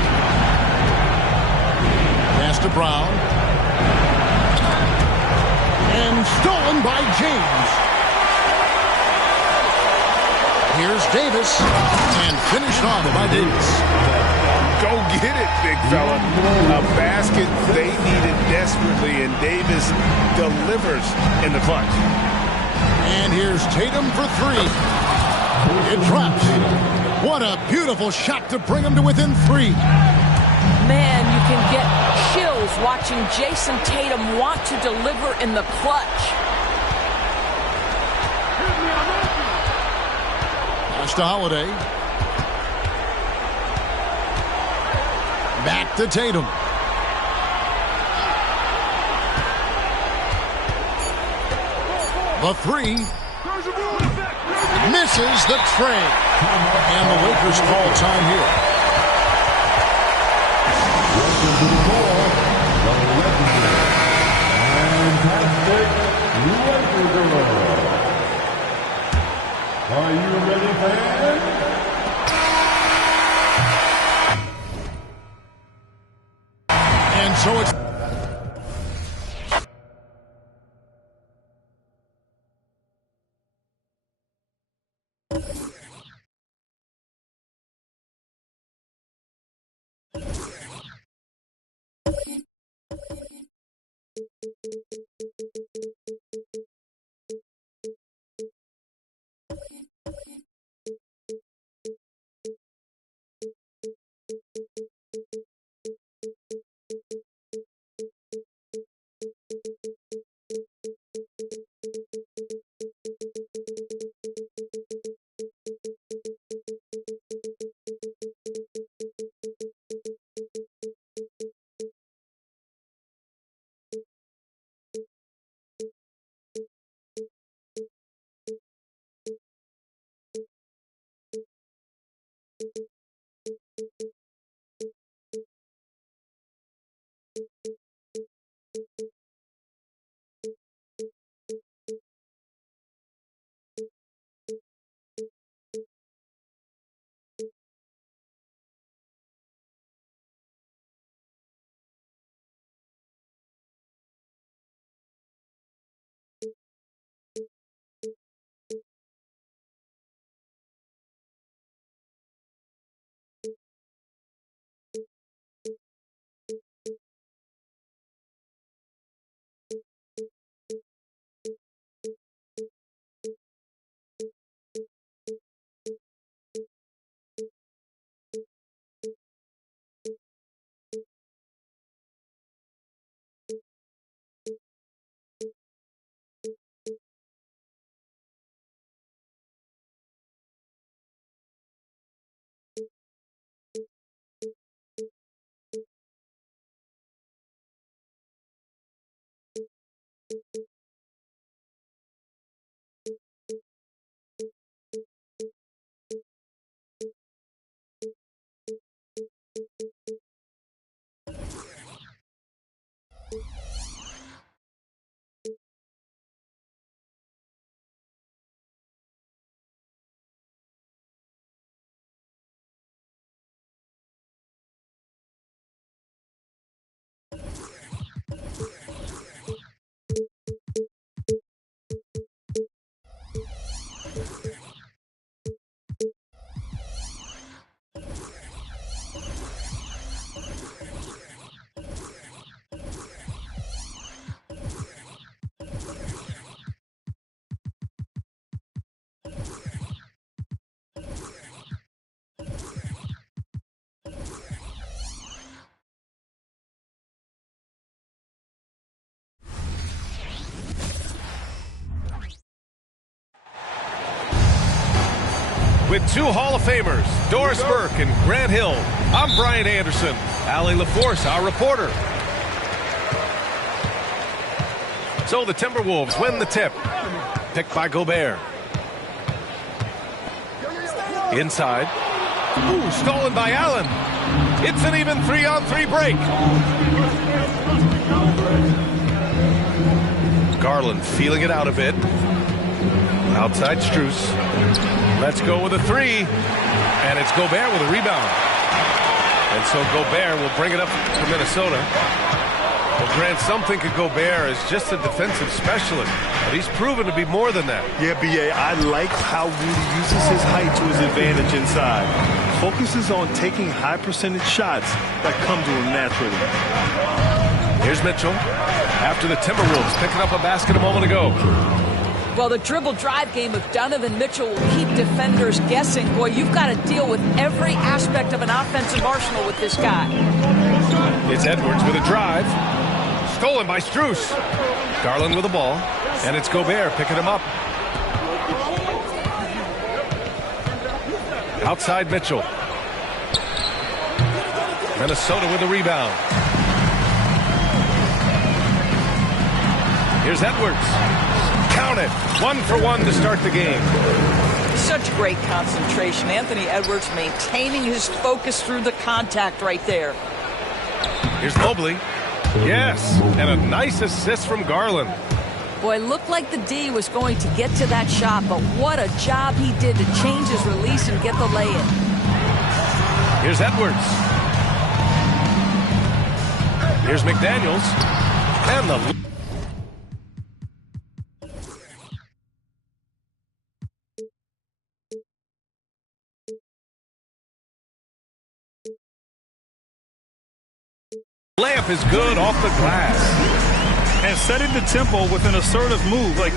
Pass to Brown. And stolen by James. Here's Davis. And finished off by Davis. Go get it, big fella. A basket they needed desperately, and Davis delivers in the clutch. And here's Tatum for 3. It drops. What a beautiful shot to bring him to within 3. Man, you can get chills watching Jason Tatum want to deliver in the clutch. Pass to Holiday. Back to Tatum. The 3 misses the tray. And the Lakers call time here. Welcome to the floor, the legendary fantastic Lakers. Are you ready, fans? And so it's With two Hall of Famers, Doris Burke and Grant Hill, I'm Brian Anderson. Allie LaForce, our reporter. So the Timberwolves win the tip. Picked by Gobert. Inside. Ooh, stolen by Allen. It's an even 3-on-3 break. Garland feeling it out a bit. Outside Strus. Let's go with a three. And it's Gobert with a rebound. And so Gobert will bring it up for Minnesota. Well, Grant, some think of Gobert as just a defensive specialist, but he's proven to be more than that. Yeah, B.A., I like how Rudy uses his height to his advantage inside. Focuses on taking high percentage shots that come to him naturally. Here's Mitchell after the Timberwolves picking up a basket a moment ago. Well, the dribble drive game of Donovan Mitchell will keep defenders guessing. Boy, you've got to deal with every aspect of an offensive arsenal with this guy. It's Edwards with a drive. Stolen by Strus. Garland with the ball. And it's Gobert picking him up. Outside Mitchell. Minnesota with the rebound. Here's Edwards. Count it. 1 for 1 to start the game. Such great concentration. Anthony Edwards maintaining his focus through the contact right there. Here's Mobley. Yes, and a nice assist from Garland. Boy, looked like the D was going to get to that shot, but what a job he did to change his release and get the lay-in. Here's Edwards. Here's McDaniels. And the... layup is good off the glass. And setting the tempo with an assertive move. Like,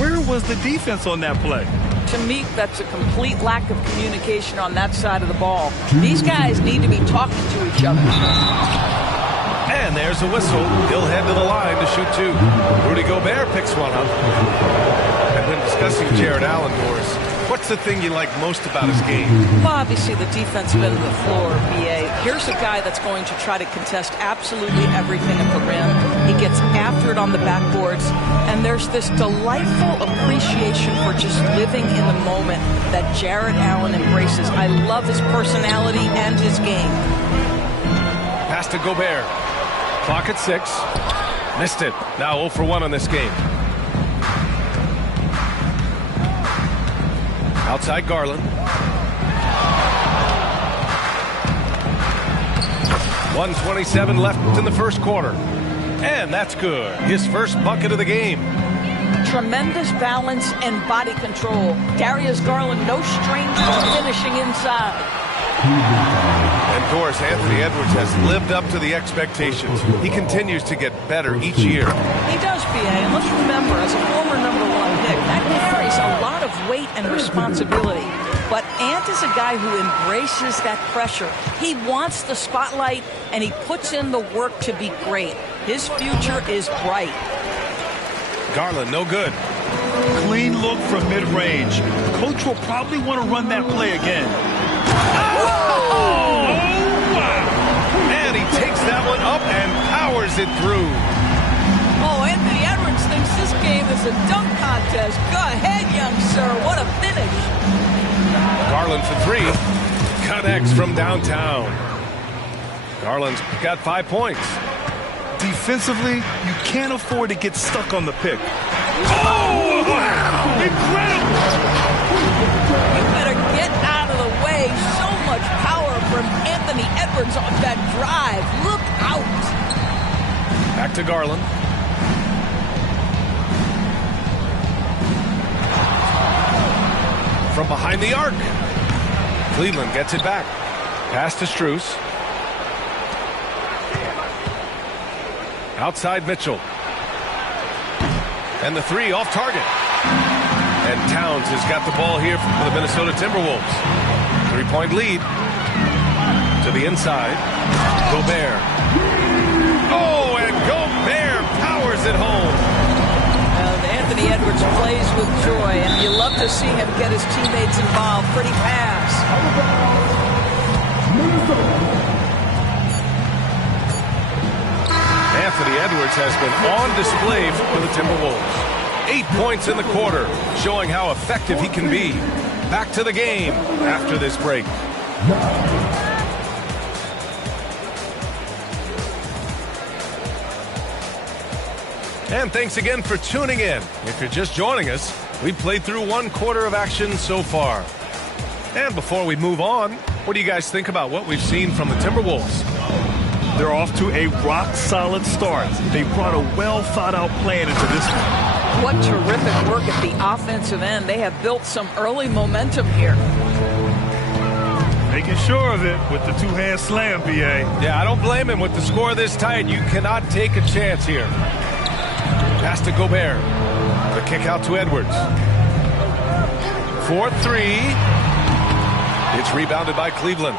where was the defense on that play? To me, that's a complete lack of communication on that side of the ball. These guys need to be talking to each other. And there's a whistle. He'll head to the line to shoot two. Rudy Gobert picks one up. And when discussing Jared Allen, Doris, what's the thing you like most about his game? Well, obviously the defensive end of the floor, BA. Here's a guy that's going to try to contest absolutely everything at the rim. He gets after it on the backboards, and there's this delightful appreciation for just living in the moment that Jared Allen embraces. I love his personality and his game. Pass to Gobert. Clock at 6. Missed it. Now 0 for 1 on this game. Outside Garland. 1:27 left in the first quarter. And that's good. His first bucket of the game. Tremendous balance and body control. Darius Garland, no stranger to finishing inside. And Doris, Anthony Edwards has lived up to the expectations. He continues to get better each year. He does, BA. And let's remember, as a former #1 pick, that carries a lot of weight and responsibility. But Ant is a guy who embraces that pressure. He wants the spotlight, and he puts in the work to be great. His future is bright. Garland, no good. Clean look from mid-range. Coach will probably want to run that play again. Oh, wow. And he takes that one up and powers it through. Oh, Anthony Edwards thinks this game is a dunk contest. Go ahead, young sir. What a finish. Garland for 3. Connects from downtown. Garland's got 5 points. Defensively, you can't afford to get stuck on the pick. Oh, wow! Incredible! You better get out of the way. So much power from Anthony Edwards on that drive. Look out. Back to Garland. From behind the arc. Cleveland gets it back. Pass to Strus. Outside Mitchell. And the 3 off target. And Towns has got the ball here for the Minnesota Timberwolves. 3-point lead. To the inside. Gobert. Oh, and Gobert powers it home. Anthony Edwards plays with joy, and you love to see him get his teammates involved. Pretty pass. Anthony Edwards has been on display for the Timberwolves. 8 points in the quarter, showing how effective he can be. Back to the game after this break. And thanks again for tuning in. If you're just joining us, we've played through 1 quarter of action so far. And before we move on, what do you guys think about what we've seen from the Timberwolves? They're off to a rock-solid start. They brought a well-thought-out plan into this one. What terrific work at the offensive end. They have built some early momentum here. Making sure of it with the two-hand slam, B.A. Yeah, I don't blame him with the score this tight. You cannot take a chance here. Pass to Gobert. The kick out to Edwards. 4-3. It's rebounded by Cleveland.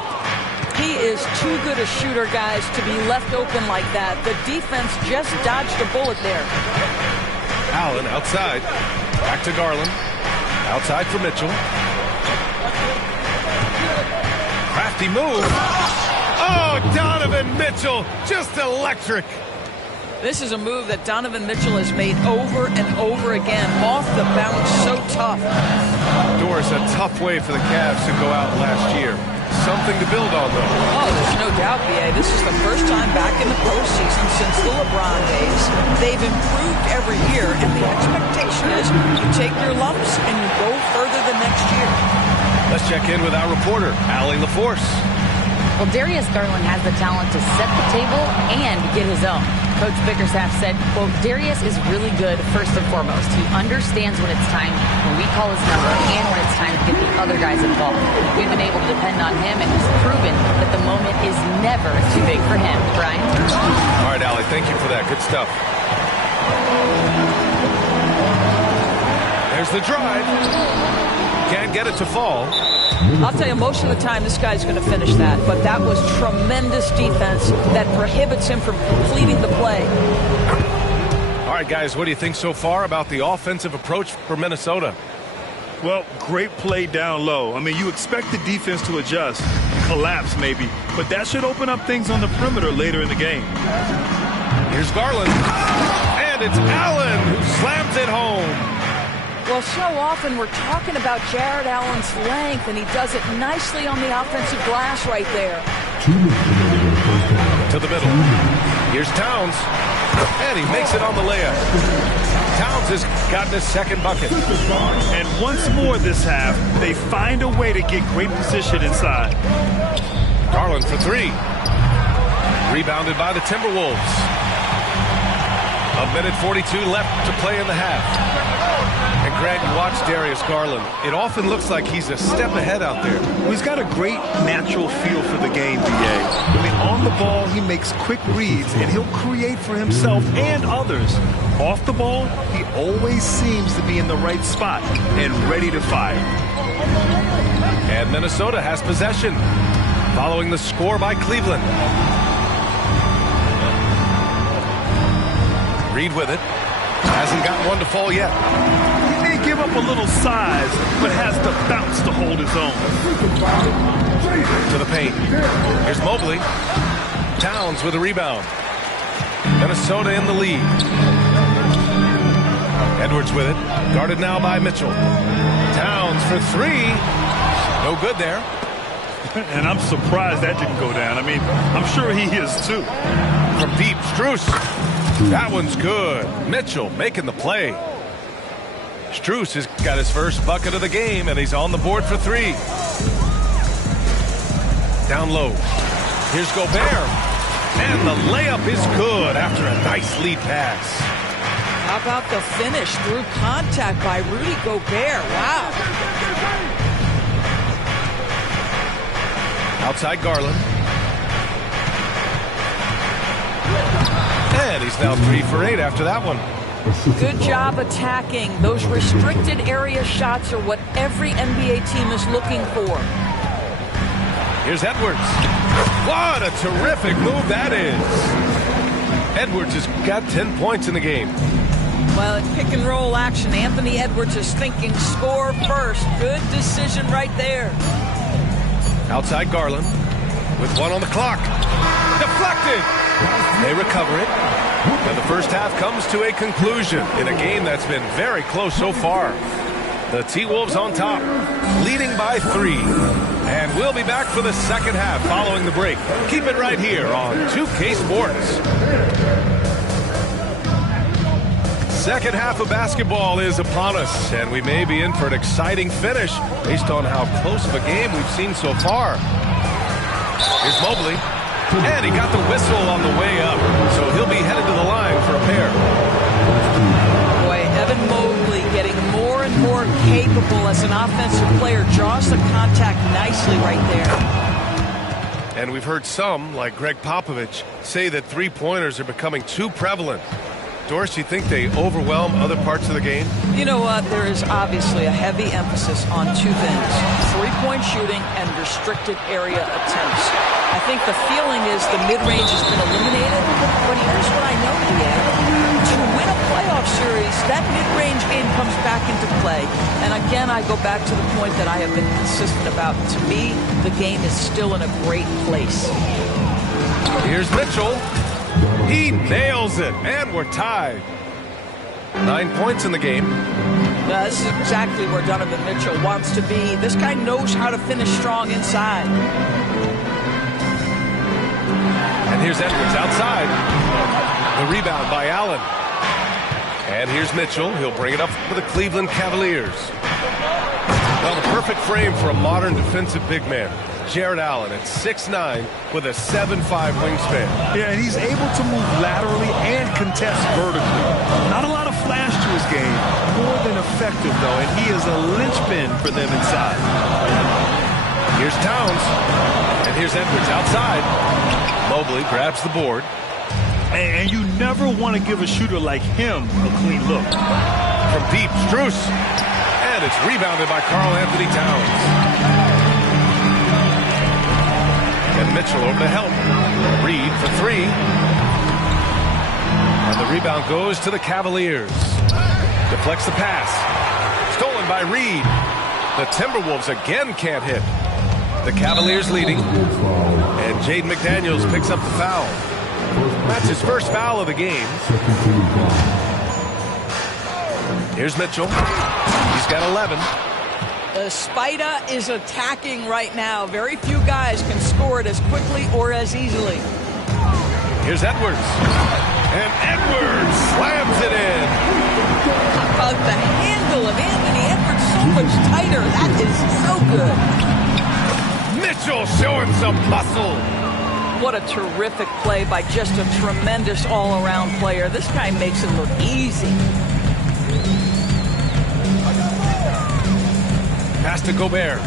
He is too good a shooter, guys, to be left open like that. The defense just dodged a bullet there. Allen outside. Back to Garland. Outside for Mitchell. Crafty move. Oh, Donovan Mitchell. Just electric. This is a move that Donovan Mitchell has made over and over again. Off the bounce, so tough. Doris, a tough way for the Cavs to go out last year. Something to build on, though. Oh, there's no doubt, B.A. This is the first time back in the postseason since the LeBron days. They've improved every year, and the expectation is you take your lumps and you go further the next year. Let's check in with our reporter, Allie LaForce. Well, Darius Garland has the talent to set the table and get his own. Coach Bickerstaff said, quote, Darius is really good first and foremost. He understands when it's time, when we call his number, and when it's time to get the other guys involved. We've been able to depend on him, and he's proven that the moment is never too big for him. Brian? All right, Allie, thank you for that. Good stuff. There's the drive. Can't get it to fall. I'll tell you, most of the time this guy's going to finish that, but that was tremendous defense that prohibits him from completing the play. All right, guys, what do you think so far about the offensive approach for Minnesota? Well, great play down low. I mean, you expect the defense to adjust, collapse maybe, but that should open up things on the perimeter later in the game. Here's Garland, and it's Allen who slams it home. Well, so often we're talking about Jared Allen's length, and he does it nicely on the offensive glass right there. To the middle. Here's Towns, and he makes it on the layup. Towns has gotten his second bucket. And once more this half, they find a way to get great position inside. Garland for 3. Rebounded by the Timberwolves. 1:42 left to play in the half. And Greg, you watch Darius Garland. It often looks like he's a step ahead out there. Well, he's got a great natural feel for the game, B.A. I mean, on the ball, he makes quick reads, and he'll create for himself and others. Off the ball, he always seems to be in the right spot and ready to fire. And Minnesota has possession, following the score by Cleveland. Reed with it. Hasn't got one to fall yet. He may give up a little size, but has the bounce to hold his own. To the paint. Here's Mobley. Towns with a rebound. Minnesota in the lead. Edwards with it. Guarded now by Mitchell. Towns for 3. No good there. And I'm surprised that didn't go down. I mean, I'm sure he is too. From deep, Strus. That one's good. Mitchell making the play. Strus has got his first bucket of the game, and he's on the board for 3. Down low. Here's Gobert. And the layup is good after a nice lead pass. How about the finish through contact by Rudy Gobert? Wow. Outside Garland. And he's now 3 for 8 after that one. Good job attacking. Those restricted area shots are what every NBA team is looking for. Here's Edwards. What a terrific move that is. Edwards has got 10 points in the game. Well, in pick and roll action, Anthony Edwards is thinking score first. Good decision right there. Outside Garland with 1 on the clock. Deflected. They recover it. And the first half comes to a conclusion in a game that's been very close so far. The T-Wolves on top, leading by 3. And we'll be back for the second half following the break. Keep it right here on 2K Sports. Second half of basketball is upon us, and we may be in for an exciting finish based on how close of a game we've seen so far. Here's Mobley, and he got the whistle on the way up, so he'll be headed to the line for a pair. Boy, Evan Mobley getting more and more capable as an offensive player, draws the contact nicely right there. And we've heard some, like Greg Popovich, say that three-pointers are becoming too prevalent. Dorsey, you think they overwhelm other parts of the game? You know what? There is obviously a heavy emphasis on 2 things: three-point shooting and restricted area attempts. I think the feeling is the mid-range has been eliminated, but here's what I know, DA. To win a playoff series, that mid-range game comes back into play. And again, I go back to the point that I have been consistent about. To me, the game is still in a great place. Here's Mitchell. He nails it, and we're tied. 9 points in the game. This is exactly where Donovan Mitchell wants to be. This guy knows how to finish strong inside. And here's Edwards outside. The rebound by Allen. And here's Mitchell. He'll bring it up for the Cleveland Cavaliers. Well, the perfect frame for a modern defensive big man. Jared Allen at 6'9" with a 7'5" wingspan. Yeah, and he's able to move laterally and contest vertically. Not a lot of flash to his game. More than effective, though, and he is a linchpin for them inside. Here's Towns. And here's Edwards outside. Mobley grabs the board. And you never want to give a shooter like him a clean look. From deep, Strus. And it's rebounded by Karl Anthony Towns. And Mitchell over to help. Reed for 3. And the rebound goes to the Cavaliers. Deflects the pass. Stolen by Reed. The Timberwolves again can't hit. The Cavaliers leading. And Jaden McDaniels picks up the foul. That's his first foul of the game. Here's Mitchell. He's got 11. The Spider is attacking right now. Very few guys can score it as quickly or as easily. Here's Edwards. And Edwards slams it in. How about the handle of Anthony Edwards? So much tighter. That is so good. Mitchell showing some muscle. What a terrific play by just a tremendous all-around player. This guy makes it look easy. Pass to Gobert.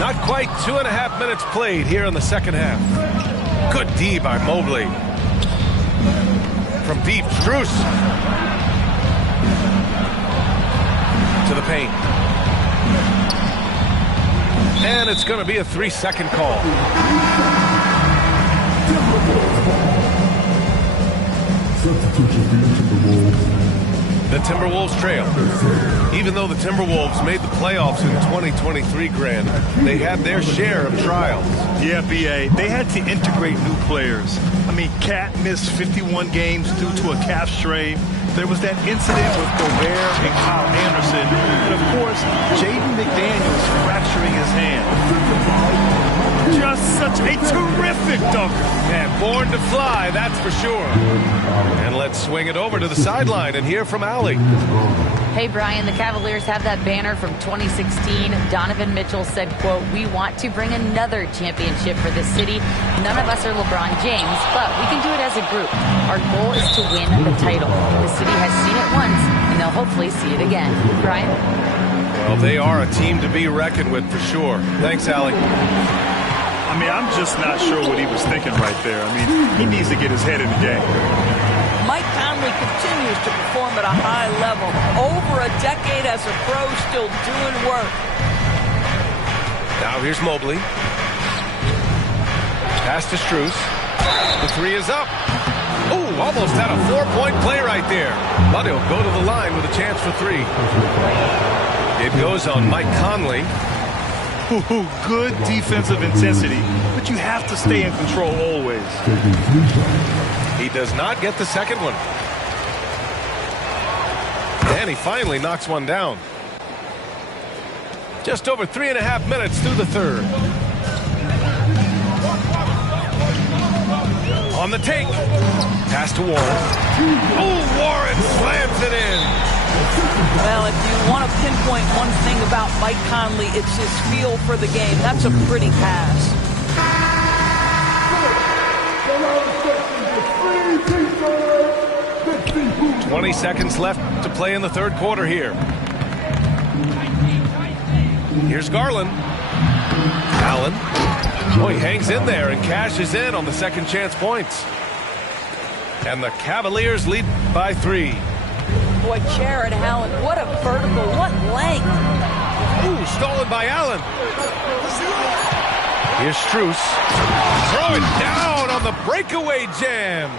Not quite 2.5 minutes played here in the second half. Good D by Mobley. From deep, Strus. To the paint. And it's going to be a 3-second call. Substitution for the Timberwolves. The Timberwolves trail. Even though the Timberwolves made the playoffs in 2023, Grant, they had their share of trials. Yeah, B.A., they had to integrate new players. I mean, Cat missed 51 games due to a calf strain. There was that incident with Gobert and Kyle Anderson. And, of course, Jaden McDaniels fracturing his hand. Just such a terrific dunker. Man, born to fly, that's for sure. And let's swing it over to the sideline and hear from Allie. Hey, Brian, the Cavaliers have that banner from 2016. Donovan Mitchell said, quote, "We want to bring another championship for this city. None of us are LeBron James, but we can do it as a group. Our goal is to win the title. The city has seen it once, and they'll hopefully see it again." Brian? Well, they are a team to be reckoned with for sure. Thanks, Allie. I mean, I'm just not sure what he was thinking right there. I mean, he needs to get his head in the game. Mike Conley continues to perform at a high level. Over a decade as a pro, still doing work. Now here's Mobley. Pass to Strus. The 3 is up. Oh, almost had a 4-point play right there. But he'll go to the line with a chance for 3. It goes on Mike Conley. Good defensive intensity, but you have to stay in control always. He does not get the second one. And he finally knocks one down. Just over 3.5 minutes through the third. On the take. Pass to Warren. Oh, Warren slams it in. Well, if you want to pinpoint one thing about Mike Conley, it's his feel for the game. That's a pretty pass. 20 seconds left to play in the third quarter here. Here's Garland. Allen. Oh, he hangs in there and cashes in on the second chance points. And the Cavaliers lead by 3. Boy, Jared Allen, what a vertical, what length. Ooh, stolen by Allen. Here's Strus. Throw it down on the breakaway jam.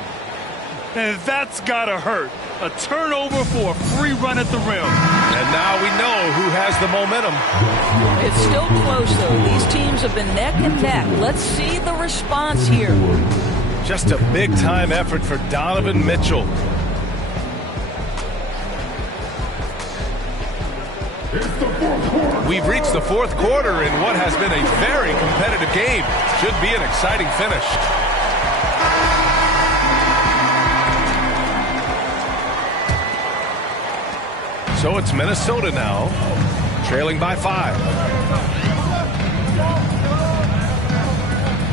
And that's gotta hurt. A turnover for a free run at the rim. And now we know who has the momentum. It's still close, though. These teams have been neck and neck. Let's see the response here. Just a big-time effort for Donovan Mitchell. We've reached the fourth quarter in what has been a very competitive game. Should be an exciting finish. So it's Minnesota now, trailing by 5.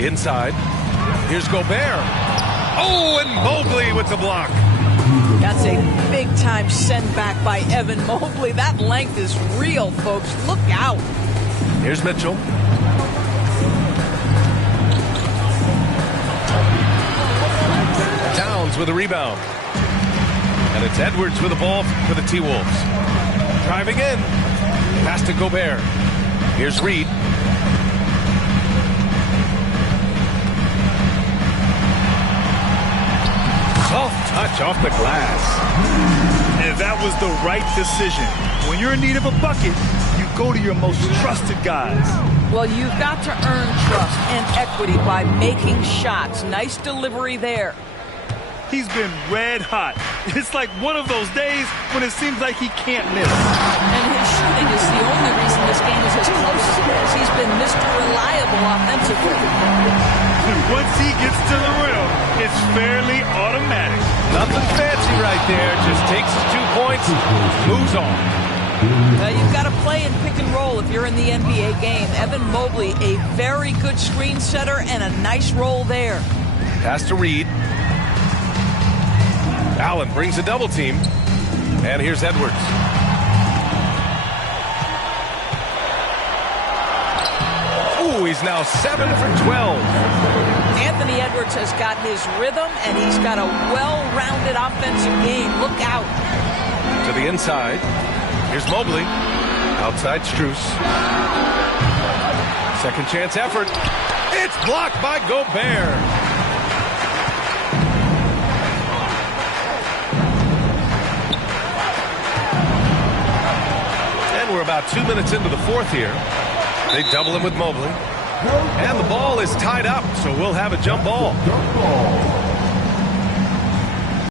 Inside, here's Gobert. Oh, and Mobley with the block. That's a big-time send-back by Evan Mobley. That length is real, folks. Look out. Here's Mitchell. Towns with a rebound. And it's Edwards with the ball for the T-Wolves. Driving in. Pass to Gobert. Here's Reed. Soft touch off the glass. And that was the right decision. When you're in need of a bucket, you go to your most trusted guys. Well, you've got to earn trust and equity by making shots. Nice delivery there. He's been red hot. It's like one of those days when it seems like he can't miss. And his shooting is the only reason this game is as close as it is. He's been Mr. Reliable offensively. Once he gets to the rim, it's fairly automatic. Nothing fancy right there. Just takes his 2 points, moves on. You've got to play and pick and roll if you're in the NBA game. Evan Mobley, a very good screen setter and a nice roll there. Pass to Reed. Allen brings a double team. And here's Edwards. Ooh, he's now 7 for 12. Anthony Edwards has got his rhythm, and he's got a well-rounded offensive game. Look out. To the inside. Here's Mobley. Outside Strus. Second chance effort. It's blocked by Gobert. We're about 2 minutes into the fourth here. They double him with Mobley. And the ball is tied up, so we'll have a jump ball.